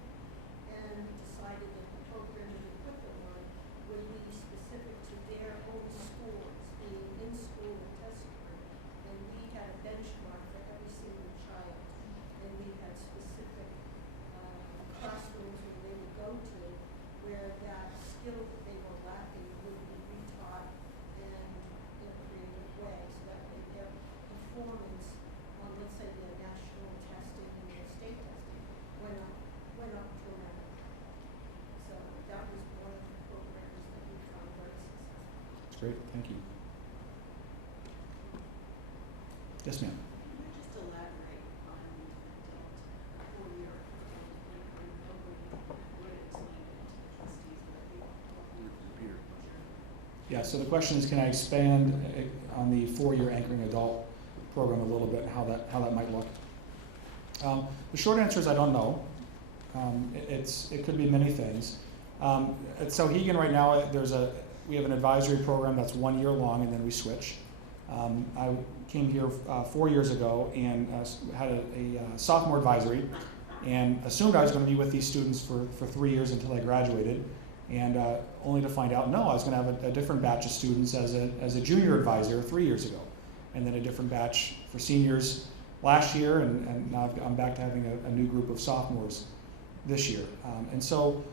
And we decided that the program that we put them on would be specific to their own schools, being in school and test scoring. And we had a benchmark for every single child. And we had specific classrooms where they would go to where that skill that they were lacking would be retaught and in a creative way, so that way their performance on, let's say, their national testing and their state testing went up dramatically. So that was one of the programs that we found very successful. That's great. Thank you. Yes, ma'am. Can you just elaborate on the adult four-year program what explain it to the trustees that we Yeah, so the question is, can I expand on the 4-year anchoring adult program a little bit, how that might look? The short answer is I don't know. It could be many things. At Souhegan right now, we have an advisory program that's 1 year long, and then we switch. I came here 4 years ago and had a sophomore advisory, and assumed I was going to be with these students for 3 years until I graduated. And only to find out, no, I was going to have a different batch of students as a junior advisor 3 years ago, and then a different batch for seniors last year, and now I'm back to having a new group of sophomores this year. And so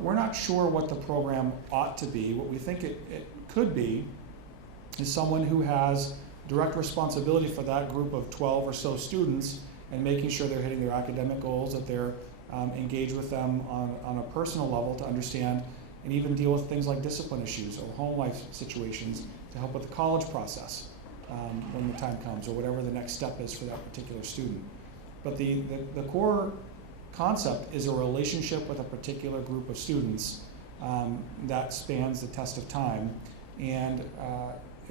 we're not sure what the program ought to be. What we think it could be is someone who has direct responsibility for that group of 12 or so students and making sure they're hitting their academic goals, that they're engaged with them on a personal level to understand and even deal with things like discipline issues or home life situations to help with the college process when the time comes, or whatever the next step is for that particular student. But the core concept is a relationship with a particular group of students that spans the test of time and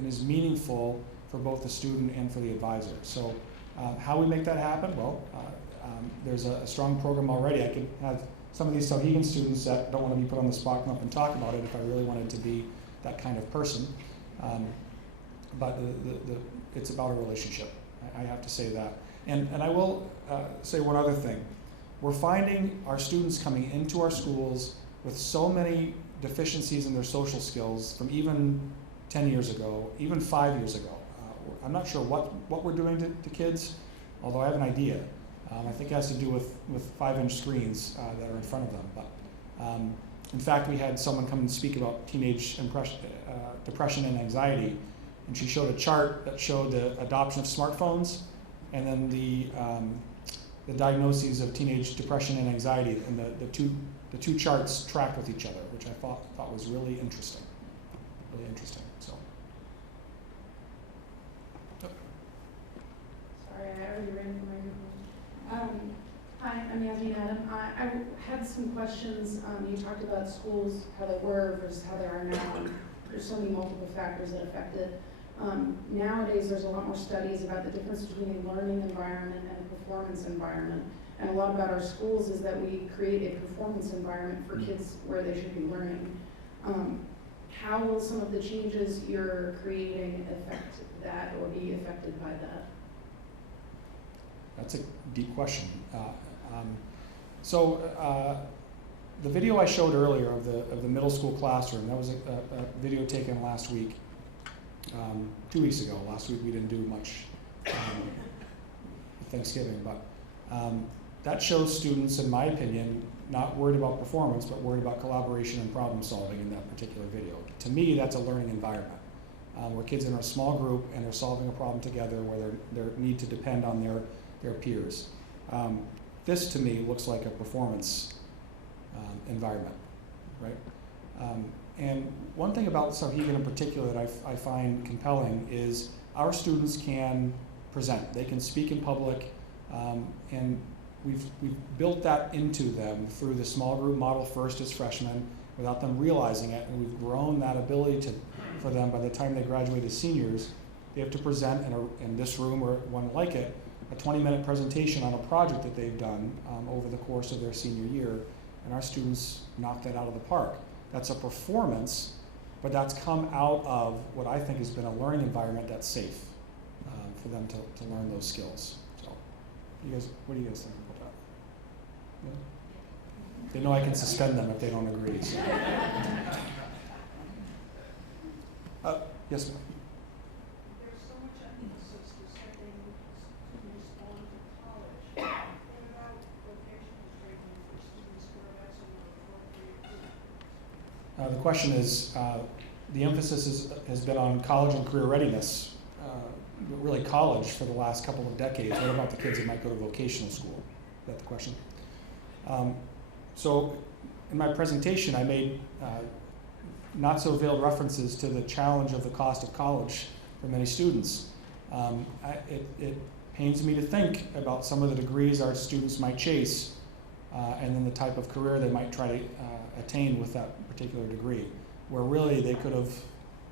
is meaningful for both the student and for the advisor. So how we make that happen? Well, there's a strong program already. I could have some of these Souhegan students that don't want to be put on the spot come up and talk about it if I really wanted to be that kind of person. But it's about a relationship. I have to say that. And I will say one other thing. We're finding our students coming into our schools with so many deficiencies in their social skills from even 10 years ago, even 5 years ago. I'm not sure what we're doing to kids, although I have an idea. I think it has to do with 5-inch screens that are in front of them. But in fact, we had someone come and speak about teenage depression and anxiety, and she showed a chart that showed the adoption of smartphones and then the diagnoses of teenage depression and anxiety, and the two charts tracked with each other, which I thought was really interesting. Really interesting. So. Sorry, I already ran the microphone. Hi, I'm Yasmin Adam. I had some questions. You talked about schools, how they were versus how they are now. There's so many multiple factors that affect it. Nowadays, there's a lot more studies about the difference between a learning environment and a performance environment. And a lot about our schools is that we create a performance environment for kids where they should be learning. how will some of the changes you're creating affect that or be affected by that? That's a deep question. The video I showed earlier of the middle school classroom, that was a video taken last week, 2 weeks ago. Last week we didn't do much with Thanksgiving, but that shows students, in my opinion, not worried about performance, but worried about collaboration and problem solving in that particular video. To me, that's a learning environment, where kids are in a small group and they're solving a problem together, where they need to depend on their peers. This, to me, looks like a performance environment, right? And one thing about Souhegan in particular that I find compelling is our students can present. They can speak in public, and we've built that into them through the small group model first as freshmen without them realizing it, and we've grown that ability for them. By the time they graduate as seniors, they have to present in this room or one like it, a 20-minute presentation on a project that they've done over the course of their senior year, and our students knock that out of the park. That's a performance, but that's come out of what I think has been a learning environment that's safe for them to learn those skills. So, what do you guys think about that? Yeah? They know I can suspend them if they don't agree. So. Yes, ma'am. There's so much emphasis to sending students on to college. What about vocational training for students where that's an appropriate? The question is, the emphasis has been on college and career readiness, really college for the last couple of decades. What about the kids that might go to vocational school? Is that the question? So in my presentation, I made not so veiled references to the challenge of the cost of college for many students. It pains me to think about some of the degrees our students might chase and then the type of career they might try to attain with that particular degree, where really they could have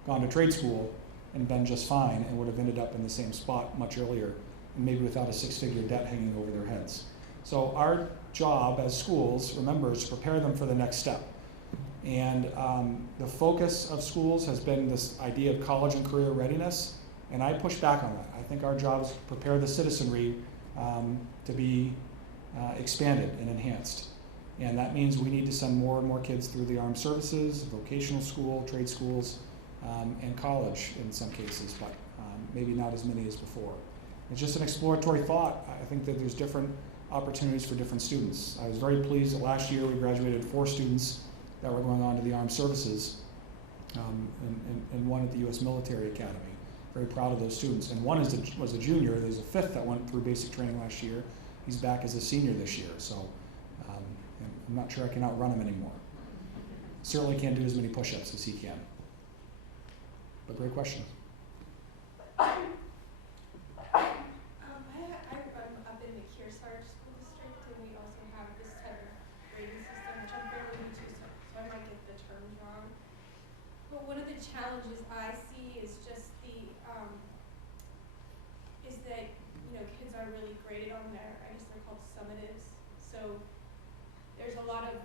gone to trade school and been just fine and would have ended up in the same spot much earlier, and maybe without a six-figure debt hanging over their heads. So our job as schools, remember, is to prepare them for the next step. And the focus of schools has been this idea of college and career readiness, and I push back on that. I think our job is to prepare the citizenry to be expanded and enhanced. And that means we need to send more and more kids through the armed services, vocational school, trade schools, and college in some cases, but maybe not as many as before. It's just an exploratory thought. I think that there's different opportunities for different students. I was very pleased that last year we graduated 4 students that were going on to the armed services, and one at the U.S. Military Academy. Very proud of those students. And one was a junior. There's a 5th that went through basic training last year. He's back as a senior this year, so I'm not sure I can outrun him anymore. Certainly can't do as many push-ups as he can. But great question. I'm up in the Kearsarge School District, and we also have this type of grading system, which I'm fairly new to, so I might get the terms wrong. But one of the challenges I see is just is that, kids are really graded on they're called summatives. So there's a lot of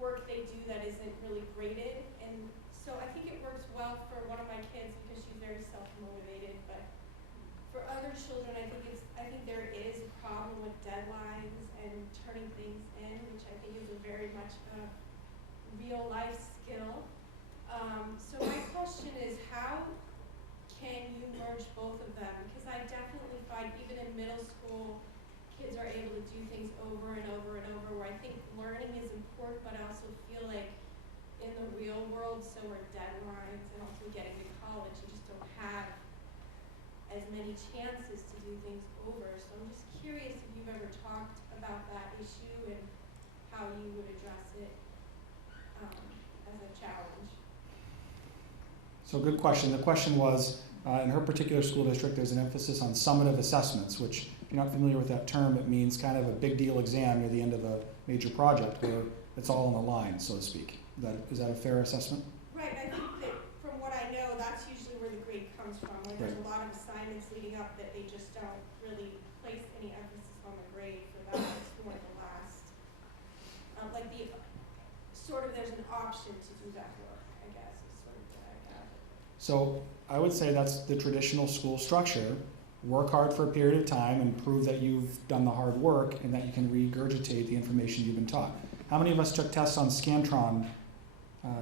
work they do that isn't really graded, and so I think it works well for one of my kids because she's very self-motivated, but for other children, I think there is a problem with deadlines and turning things in, which I think is very much a real life skill. So my question is, how can you merge both of them? Because I definitely find even in middle school, kids are able to do things over and over and over, where I think learning is important, but I also feel like in the real world, so are deadlines, and also getting to college, you just don't have as many chances to do things over. So I'm just curious if you've ever talked about that issue and how you would address it as a challenge. So good question. The question was, in her particular school district, there's an emphasis on summative assessments, which, if you're not familiar with that term, it means kind of a big deal exam near the end of a major project where it's all on the line, so to speak. Is that a fair assessment? Right, I think that from what I know, that's usually where the grade comes from. Like there's a lot of assignments leading up that they just don't really place any emphasis on the grade for that. It's more the last, there's an option to do that work, I guess, is sort of the So I would say that's the traditional school structure. Work hard for a period of time and prove that you've done the hard work and that you can regurgitate the information you've been taught. How many of us took tests on Scantron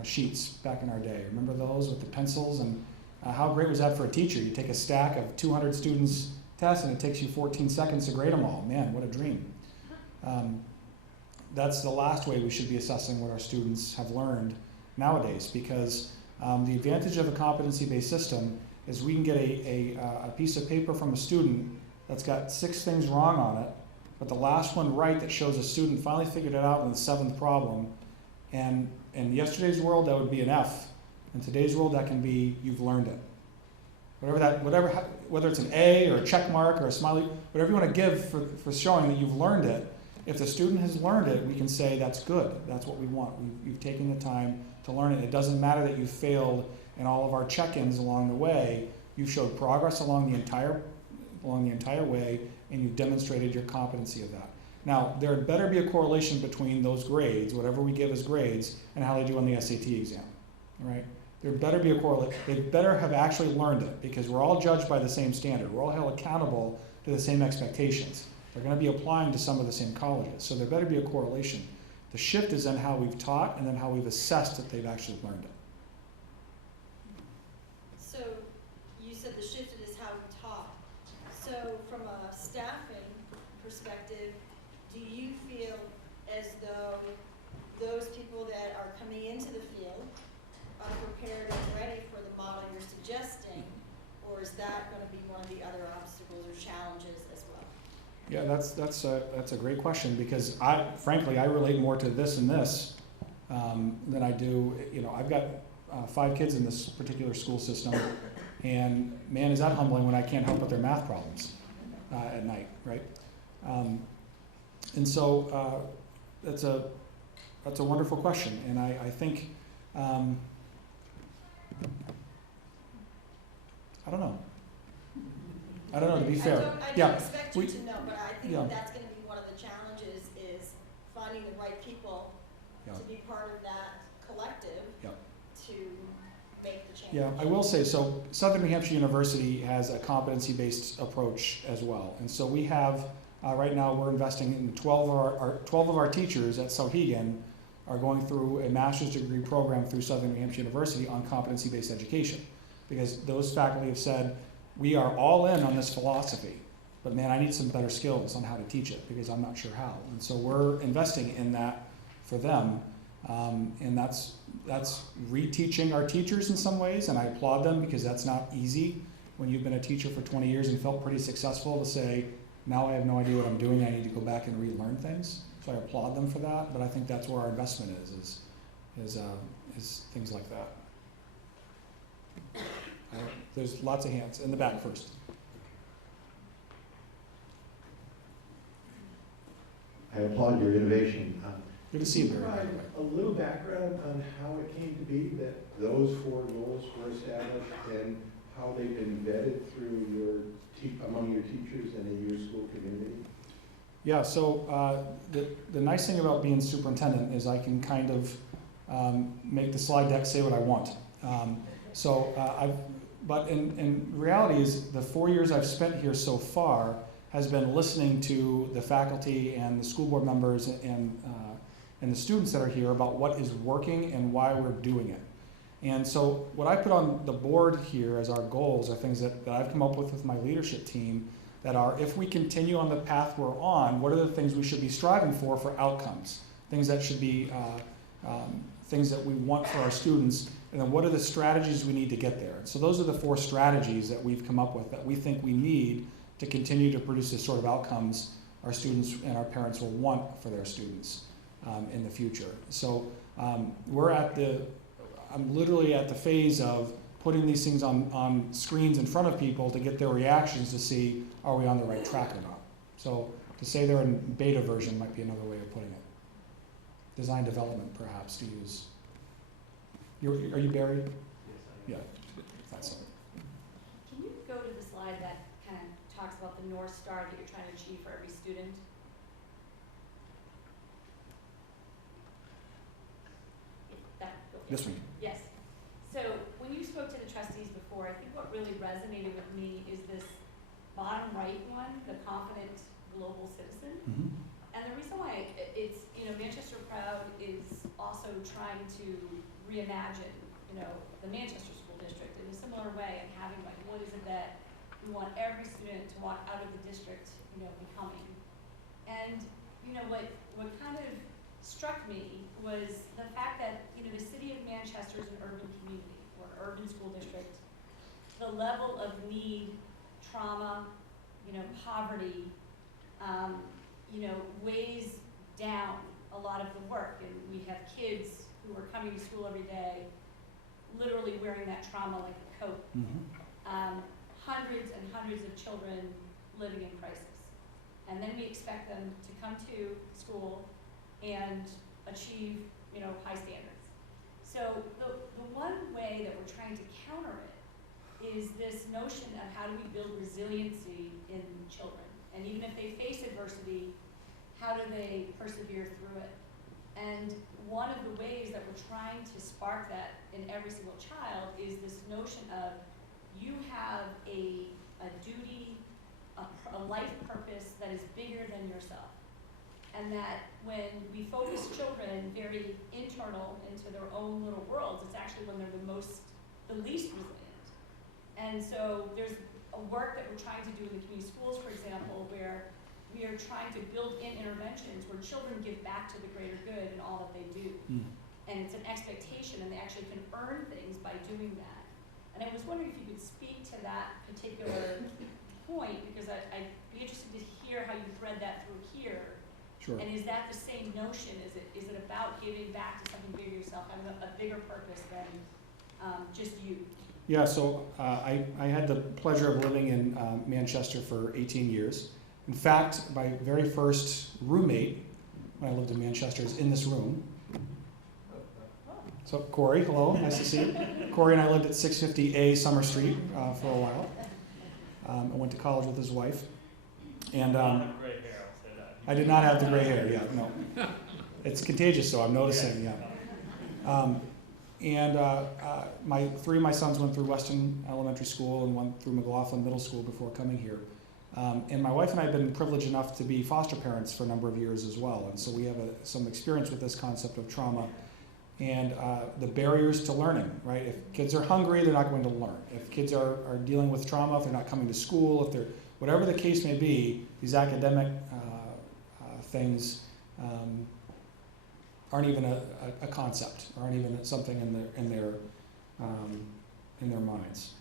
sheets back in our day? Remember those with the pencils? And how great was that for a teacher? You take a stack of 200 students' tests and it takes you 14 seconds to grade them all. Man, what a dream. That's the last way we should be assessing what our students have learned nowadays, because the advantage of a competency-based system is we can get a piece of paper from a student that's got 6 things wrong on it, but the last one right that shows a student finally figured it out in the 7th problem. And in yesterday's world, that would be an F. In today's world, that can be you've learned it. Whether it's an A or a check mark or a smiley, whatever you want to give for showing that you've learned it, if the student has learned it, we can say that's good. That's what we want. You've taken the time to learn it. It doesn't matter that you failed in all of our check-ins along the way. You've showed progress along the entire way, and you've demonstrated your competency of that. Now, there better be a correlation between those grades, whatever we give as grades, and how they do on the SAT exam, right? There better be a correlation. They better have actually learned it, because we're all judged by the same standard. We're all held accountable to the same expectations. They're going to be applying to some of the same colleges, so there better be a correlation. The shift is in how we've taught and then how we've assessed that they've actually learned it. So you said the shift is how we taught. So from a staffing perspective, do you feel as though those people that are coming into the field are prepared and ready for the model you're suggesting, or is that going to be one of the other obstacles or challenges as well? Yeah, that's a great question, because frankly I relate more to this and this than I do. I've got 5 kids in this particular school system, and man, is that humbling when I can't help with their math problems at night, right? And so that's a wonderful question, and I think I don't know. To be fair. I don't expect you to know, but I think Yeah. that's going to be one of the challenges, is finding the right people Yeah. to be part of that collective Yeah. to make the change. Yeah, I will say, so Southern New Hampshire University has a competency-based approach as well. And so we have, right now we're investing in 12 of our teachers at Sauhegan are going through a master's degree program through Southern New Hampshire University on competency-based education. Because those faculty have said, we are all in on this philosophy, but man, I need some better skills on how to teach it, because I'm not sure how. And so we're investing in that for them. And that's reteaching our teachers in some ways, and I applaud them, because that's not easy when you've been a teacher for 20 years and felt pretty successful to say, now I have no idea what I'm doing, I need to go back and relearn things. So I applaud them for that, but I think that's where our investment is things like that. There's lots of hands in the back first. I applaud your innovation. Good to see you, Barry. Provide a little background on how it came to be that those 4 goals were established, and how they've been vetted through among your teachers and in your school community? Yeah, so the nice thing about being superintendent is I can kind of make the slide deck say what I want. But in reality is the 4 years I've spent here so far has been listening to the faculty and the school board members and the students that are here about what is working and why we're doing it. And so what I put on the board here as our goals are things that I've come up with my leadership team that are, if we continue on the path we're on, what are the things we should be striving for outcomes? Things that should be things that we want for our students, and then what are the strategies we need to get there? So those are the 4 strategies that we've come up with that we think we need to continue to produce the sort of outcomes our students and our parents will want for their students in the future. So I'm literally at the phase of putting these things on screens in front of people to get their reactions to see, are we on the right track or not? So to say they're in beta version might be another way of putting it. Design development, perhaps, to use. Are you Barry? Yes, yeah, that's it. Can you go to the slide that kind of talks about the North Star that you're trying to achieve for every student? This one. Yes. So when you spoke to the trustees really resonated with me is this bottom right one, the confident global citizen. Mhm. And the reason why it's, Manchester Proud is also trying to reimagine, the Manchester School District in a similar way, and having like, what is it that we want every student to walk out of the district, becoming. And, what kind of struck me was the fact that, the city of Manchester is an urban community, or an urban school district. The level of need, trauma, poverty, weighs down a lot of the work. And we have kids who are coming to school every day, literally wearing that trauma like a coat. Hundreds and hundreds of children living in crisis. And then we expect them to come to school and achieve, high standards. So the one way that we're trying to counter it is this notion of how do we build resiliency in children. And even if they face adversity, how do they persevere through it? And one of the ways that we're trying to spark that in every single child is this notion of you have a duty, a life purpose that is bigger than yourself. And that when we focus children very internal into their own little worlds, it's actually when they're the least resilient. And so there's a work that we're trying to do in the community schools, for example, where we are trying to build in interventions where children give back to the greater good in all that they do. And it's an expectation, and they actually can earn things by doing that. And I was wondering if you could speak to that particular point, because I'd be interested to hear how you thread that through here. Sure. And is that the same notion? Is it about giving back to something bigger yourself, having a bigger purpose than just you? Yeah, so I had the pleasure of living in Manchester for 18 years. In fact, my very first roommate when I lived in Manchester is in this room. So Corey, hello, nice to see you. Corey and I lived at 650A Summer Street for a while. I went to college with his wife. And I did not have the gray hair, yeah, no. It's contagious, though, I'm noticing, yeah. Three of my sons went through Weston Elementary School and one through McLaughlin Middle School before coming here. And my wife and I have been privileged enough to be foster parents for a number of years as well. And so we have some experience with this concept of trauma and the barriers to learning, right? If kids are hungry, they're not going to learn. If kids are dealing with trauma, if they're not coming to school, if they're, whatever the case may be, these academic things aren't even a concept, aren't even something in their minds.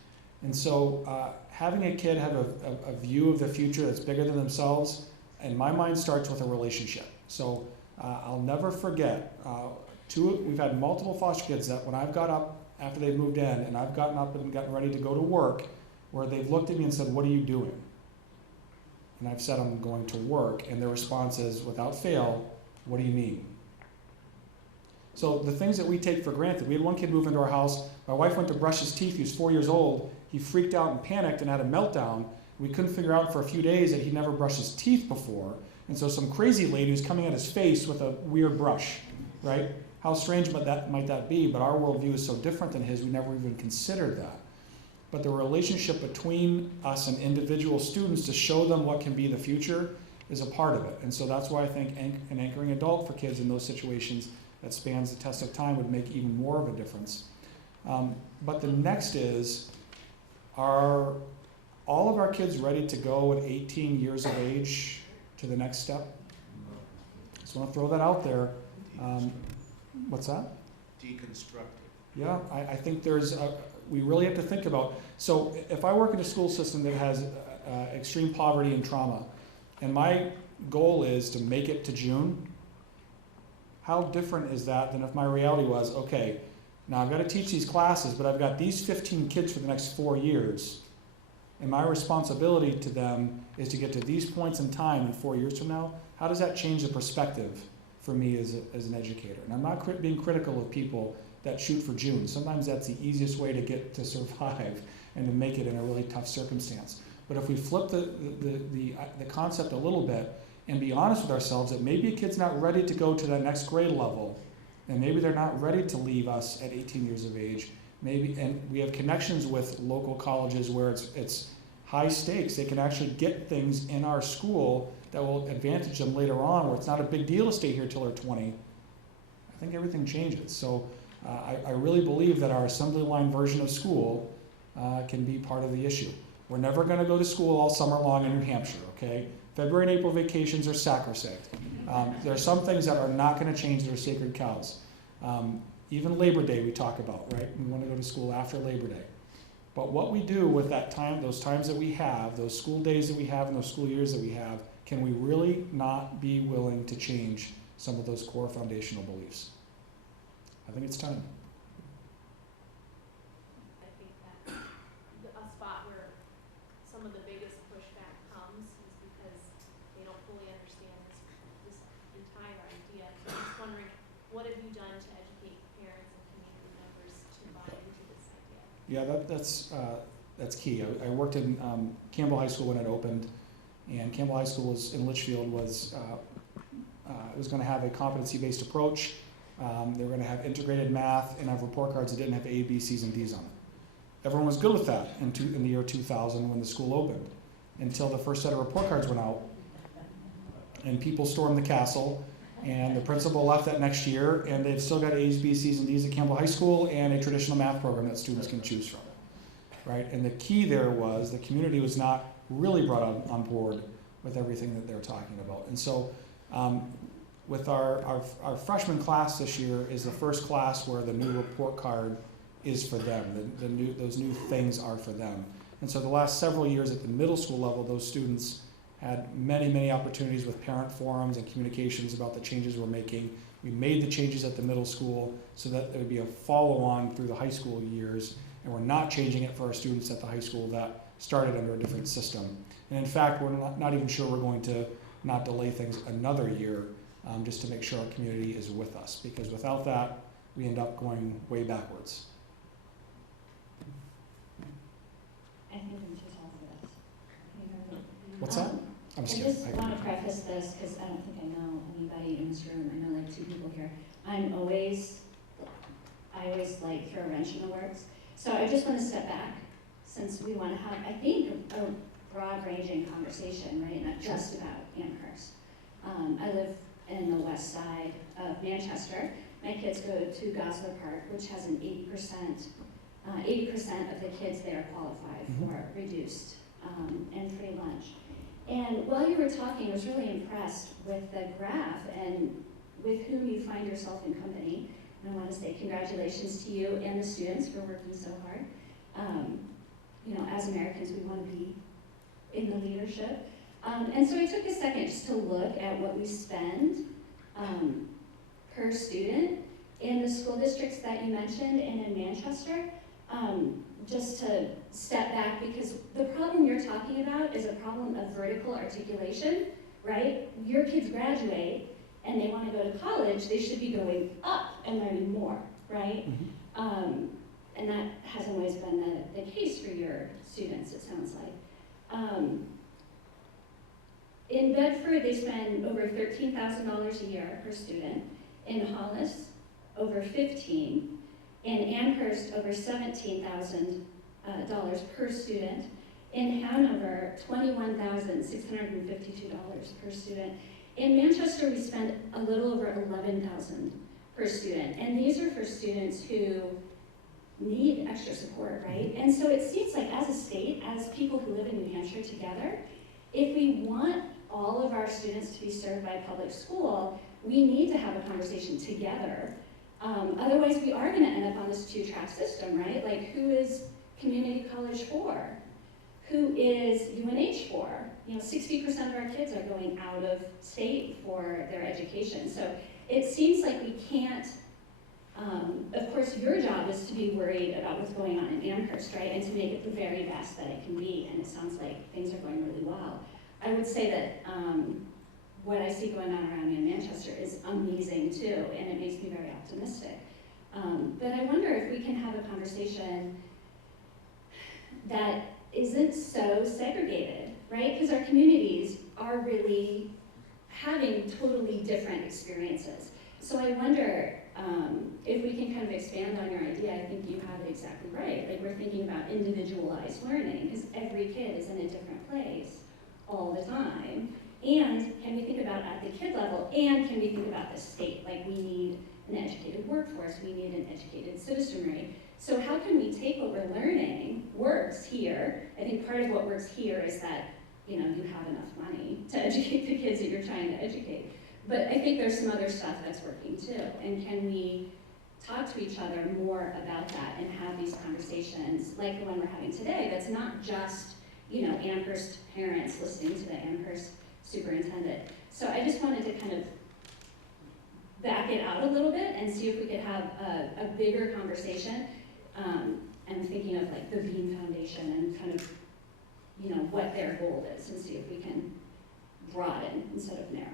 And so having a kid have a view of the future that's bigger than themselves, in my mind, starts with a relationship. So I'll never forget, we've had multiple foster kids that when I've got up after they've moved in and I've gotten up and gotten ready to go to work, where they've looked at me and said, "What are you doing?" And I've said, "I'm going to work." And their response is, without fail, "What do you mean?" So the things that we take for granted. We had one kid move into our house. My wife went to brush his teeth. He was 4 years old. He freaked out and panicked and had a meltdown. We couldn't figure out for a few days that he'd never brushed his teeth before. And so some crazy lady was coming at his face with a weird brush, right? How strange might that be? But our worldview is so different than his, we never even considered that. But the relationship between us and individual students to show them what can be the future is a part of it. And so that's why I think an anchoring adult for kids in those situations that spans the test of time would make even more of a difference. But the next is, are all of our kids ready to go at 18 years of age to the next step? Just want to throw that out there. What's that? Deconstructed. Yeah, I think we really have to think about, so if I work in a school system that has extreme poverty and trauma, and my goal is to make it to June, how different is that than if my reality was, okay, now I've got to teach these classes, but I've got these 15 kids for the next 4 years, and my responsibility to them is to get to these points in time in 4 years from now. How does that change the perspective for me as an educator? And I'm not being critical of people that shoot for June. Sometimes that's the easiest way to get to survive and to make it in a really tough circumstance. But if we flip the concept a little bit and be honest with ourselves that maybe a kid's not ready to go to that next grade level, and maybe they're not ready to leave us at 18 years of age, maybe, and we have connections with local colleges where it's high stakes. They can actually get things in our school that will advantage them later on, where it's not a big deal to stay here till they're 20. I think everything changes. So I really believe that our assembly line version of school can be part of the issue. We're never going to go to school all summer long in New Hampshire, okay? February and April vacations are sacrosanct. There are some things that are not going to change that are sacred cows. Even Labor Day we talk about, right? We want to go to school after Labor Day. But what we do with that time, those times that we have, those school days that we have and those school years that we have, can we really not be willing to change some of those core foundational beliefs? I think it's time. I think that a spot where some of the biggest pushback comes is because they don't fully understand this entire idea. So I'm just wondering, what have you done to educate parents and community members to buy into this idea? Yeah, that's key. I worked in Campbell High School when it opened, and Campbell High School in Litchfield was going to have a competency-based approach. They were going to have integrated math and have report cards that didn't have A, B, C's, and D's on them. Everyone was good with that in the year 2000 when the school opened, until the first set of report cards went out, and people stormed the castle, and the principal left that next year, and they've still got A's, B's, C's, and D's at Campbell High School and a traditional math program that students can choose from, right? And the key there was the community was not really brought on board with everything that they're talking about. And so with our freshman class this year is the first class where the new report card is for them. Those new things are for them. And so the last several years at the middle school level, those students had many, many opportunities with parent forums and communications about the changes we're making. We made the changes at the middle school so that there would be a follow-on through the high school years, and we're not changing it for our students at the high school that started under a different system. And in fact, we're not even sure we're going to not delay things another year just to make sure our community is with us, because without that, we end up going way backwards. I think I'm too tall for this. What's that? I'm just I kidding. just want to preface this because I don't think I know anybody in this room. I know like 2 people here. I always like throw a wrench in the works. So I just want to step back, since we want to have, I think, a broad-ranging conversation, right? Not just about Amherst. I live in the west side of Manchester. My kids go to Gosler Park, which has an 80% of the kids there qualify for reduced and free lunch. And while you were talking, I was really impressed with the graph and with whom you find yourself in company. And I want to say congratulations to you and the students for working so hard. You know, as Americans, we want to be in the leadership. And so I took a second just to look at what we spend per student in the school districts that you mentioned and in Manchester. Just to step back, because the problem you're talking about is a problem of vertical articulation, right? Your kids graduate and they want to go to college, they should be going up and learning more, right? And that hasn't always been the case for your students, it sounds like. In Bedford, they spend over $13,000 a year per student. In Hollis, over $15,000. In Amherst, over $17,000 per student. In Hanover, $21,652 per student. In Manchester, we spend a little over $11,000 per student. And these are for students who need extra support, right? And so it seems like as a state, as people who live in New Hampshire together, if we want all of our students to be served by public school, we need to have a conversation together. Otherwise, we are going to end up on this 2-track system, right? Like, who is community college for? Who is UNH for? You know, 60% of our kids are going out of state for their education. So it seems like we can't, of course, your job is to be worried about what's going on in Amherst, right? And to make it the very best that it can be. And it sounds like things are going really well. I would say that what I see going on around me in Manchester is amazing too, and it makes me very optimistic. But I wonder if we can have a conversation that isn't so segregated, right? Because our communities are really having totally different experiences. So I wonder if we can kind of expand on your idea, I think you have it exactly right. Like, we're thinking about individualized learning, because every kid is in a different place all the time. And can we think about at the kid level, and can we think about the state? Like, we need an educated workforce, we need an educated citizenry. So how can we take what we're learning works here? I think part of what works here is that, you have enough money to educate the kids that you're trying to educate. But I think there's some other stuff that's working too. And can we talk to each other more about that and have these conversations like the one we're having today, that's not just, Amherst parents listening to the Amherst superintendent. So I just wanted to kind of back it out a little bit and see if we could have a bigger conversation. And thinking of like the Bean Foundation and kind of, what their goal is, and see if we can broaden instead of narrow.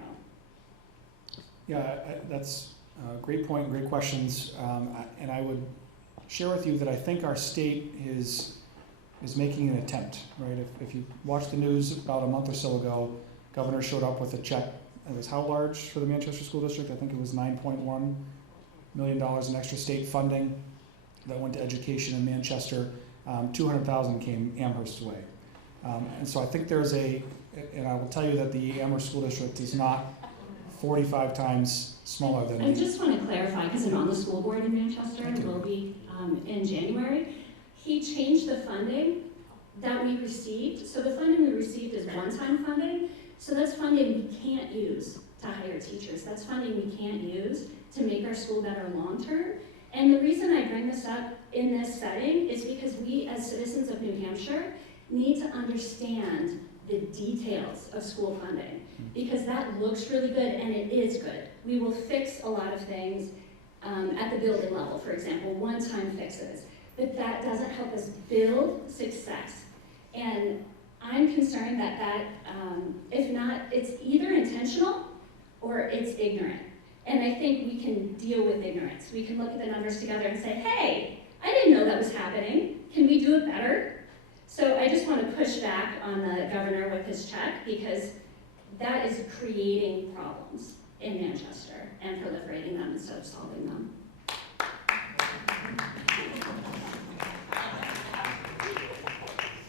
Yeah, that's a great point, great questions. And I would share with you that I think our state is making an attempt, right? If you watched the news about a month or so ago, governor showed up with a check. It was how large for the Manchester School District? I think it was $9.1 million in extra state funding that went to education in Manchester. 200,000 came Amherst's way. And so I think there's and I will tell you that the Amherst School District is not 45 times smaller than I just want to clarify, because I'm on the school board in Manchester, Thank you. will be in January. He changed the funding that we received. So the funding we received is one-time funding. So that's funding we can't use to hire teachers. That's funding we can't use to make our school better long-term. And the reason I bring this up in this setting is because we, as citizens of New Hampshire, need to understand the details of school funding, because that looks really good, and it is good. We will fix a lot of things at the building level, for example, one-time fixes, but that doesn't help us build success. And I'm concerned that if not, it's either intentional or it's ignorant. And I think we can deal with ignorance. We can look at the numbers together and say, hey, I didn't know that was happening. Can we do it better? So I just want to push back on the governor with his check, because that is creating problems in Manchester and proliferating them instead of solving them.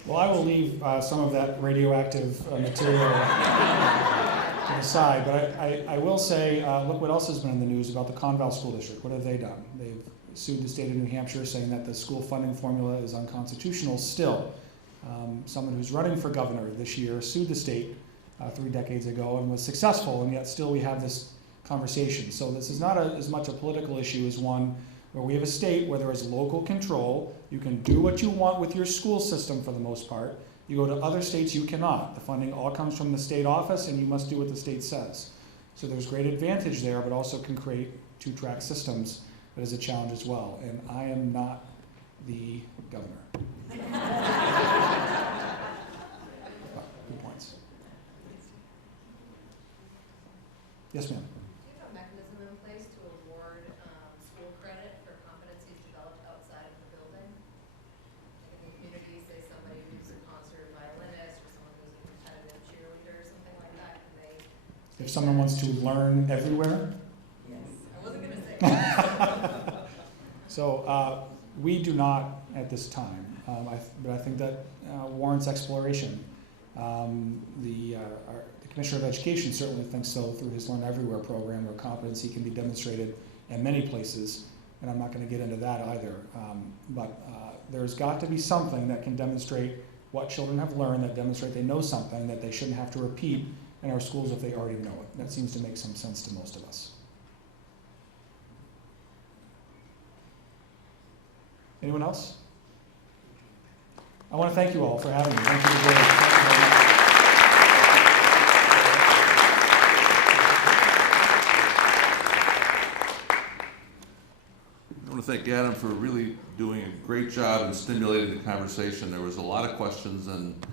Well, I will leave some of that radioactive material to the side, but I will say, look what else has been in the news about the Conval School District. What have they done? They've sued the state of New Hampshire, saying that the school funding formula is unconstitutional still. Someone who's running for governor this year sued the state 3 decades ago and was successful, and yet still we have this conversation. So this is not as much a political issue as one where we have a state where there is local control. You can do what you want with your school system for the most part. You go to other states, you cannot. The funding all comes from the state office, and you must do what the state says. So there's great advantage there, but also can create two-track systems that is a challenge as well. And I am not the governor. Good points. Yes, ma'am. Do you have a mechanism in place to award school credit for competencies developed outside of the building? Like in the community, say somebody who's a concert violinist or someone who's a competitive cheerleader or something like that, can they? If someone wants to learn everywhere? Yes. I wasn't going to say that. So we do not at this time, but I think that warrants exploration. The Commissioner of Education certainly thinks so through his Learn Everywhere program, where competency can be demonstrated in many places, and I'm not going to get into that either. But there's got to be something that can demonstrate what children have learned, that demonstrate they know something that they shouldn't have to repeat in our schools if they already know it. That seems to make some sense to most of us. Anyone else? I want to thank you all for having me. Thank you for joining us. I want to thank Adam for really doing a great job in stimulating the conversation. There was a lot of questions, and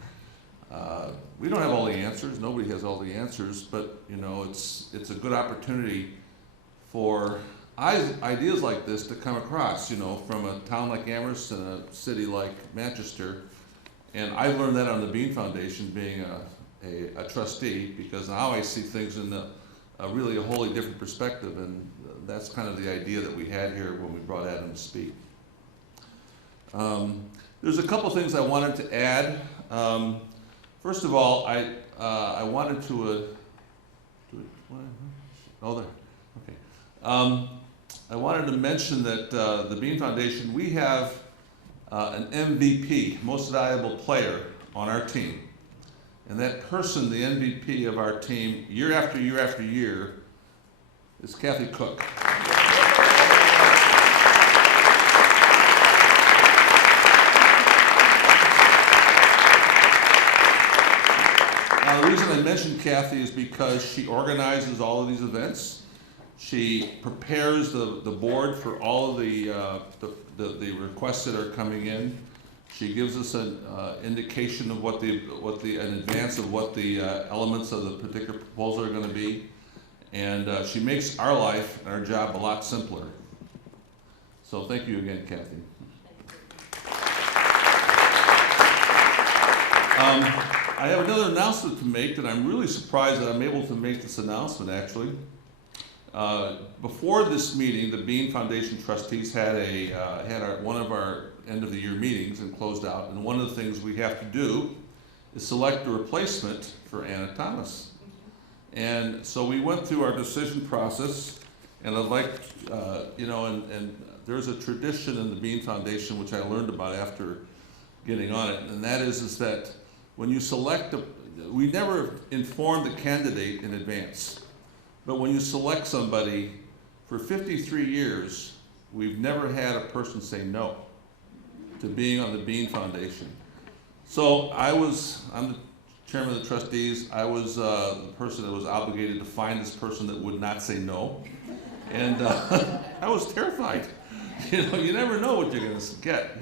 we don't have all the answers. Nobody has all the answers, but it's a good opportunity for ideas like this to come across, from a town like Amherst and a city like Manchester. And I learned that on the Bean Foundation, being a trustee, because now I see things in a really wholly different perspective. And that's kind of the idea that we had here when we brought Adam to speak. There's a couple things I wanted to add. First of all, I wanted to, oh there, okay. I wanted to mention that the Bean Foundation, we have an MVP, Most Valuable Player, on our team. And that person, the MVP of our team, year after year after year, is Kathy Cook. Now, the reason I mentioned Kathy is because she organizes all of these events. She prepares the board for all of the requests that are coming in. She gives us an indication of an advance of what the elements of the particular proposal are going to be. And she makes our life and our job a lot simpler. So thank you again, Kathy. I have another announcement to make, and I'm really surprised that I'm able to make this announcement, actually. Before this meeting, the Bean Foundation trustees had one of our end-of-the-year meetings and closed out, and one of the things we have to do is select a replacement for Anna Thomas. And so we went through our decision process, and I'd like, and there's a tradition in the Bean Foundation which I learned about after getting on it, and that is that when you select we never inform the candidate in advance, but when you select somebody, for 53 years, we've never had a person say no to being on the Bean Foundation. So I'm the chairman of the trustees. I was the person that was obligated to find this person that would not say no. And I was terrified. You never know what you're gonna get,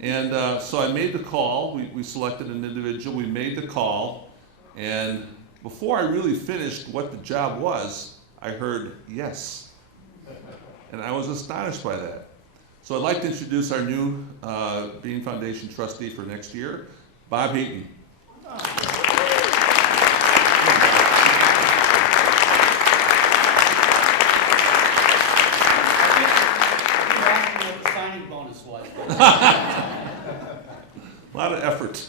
And so I made the call. We selected an individual. We made the call. And before I really finished what the job was, I heard yes. And I was astonished by that. So I'd like to introduce our new Bean Foundation trustee for next year, Bob Heaton. What the signing bonus was. A lot of effort.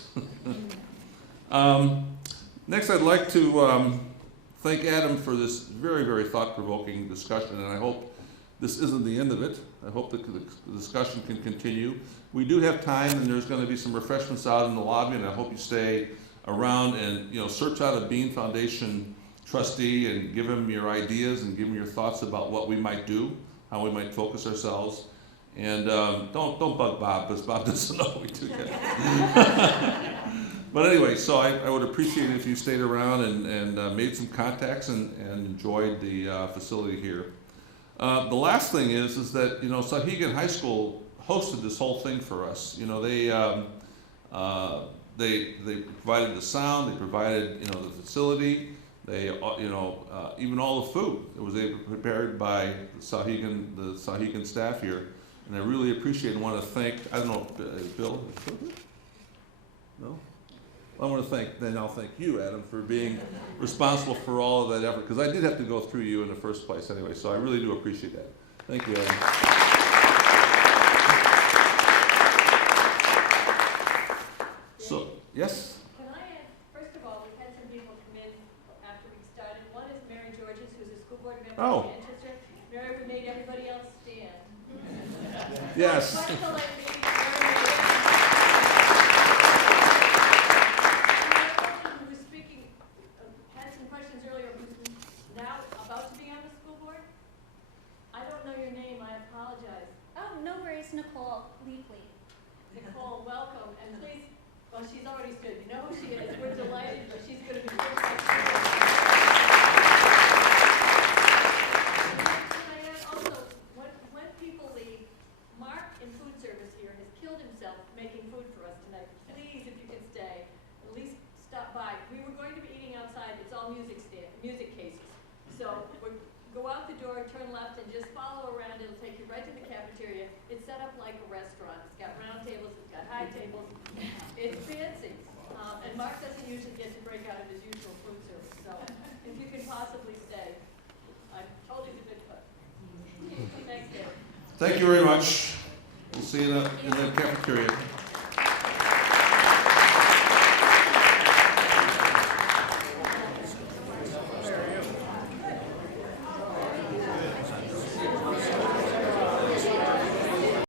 Next, I'd like to thank Adam for this very, very thought-provoking discussion, and I hope this isn't the end of it. I hope that the discussion can continue. We do have time, and there's going to be some refreshments out in the lobby, and I hope you stay around and search out a Bean Foundation trustee and give him your ideas and give him your thoughts about what we might do, how we might focus ourselves. And don't bug Bob, because Bob doesn't know what we do yet. But anyway, so I would appreciate it if you stayed around and made some contacts and enjoyed the facility here. The last thing is that Sauhegan High School hosted this whole thing for us. They provided the sound, they provided the facility, they even all the food that was prepared by the Sauhegan staff here, and I really appreciate and want to thank. I don't know, Bill. No. I want to I'll thank you, Adam, for being responsible for all of that effort, because I did have to go through you in the first place anyway, so I really do appreciate that. Thank you, Adam. So, yes? Can I add, first of all, we've had some people come in after we started. One is Mary Georges, who's a school board member Oh. in Manchester. Mary, we made everybody else stand. Yes. Michael and maybe who was speaking, had some questions earlier, who's now about to be on the school board. I don't know your name, I apologize. Oh, no worries, Nicole Leapley. Nicole, welcome, and please, well, she's already stood, you know who she is, we're delighted, but she's gonna be good. Can I add also, when people leave, Mark in food service here has killed himself making food for us tonight. Please, if you can stay, at least stop by. We were going to be eating outside, it's all music cases. So go out the door, turn left, and just follow around. It'll take you right to the cafeteria. It's set up like a restaurant. It's got round tables, it's got high tables. It's fancy. And Mark doesn't usually get to break out of his usual food service. So if you can possibly stay, I told you the big put. Thank you very much. We'll see you in the cafeteria.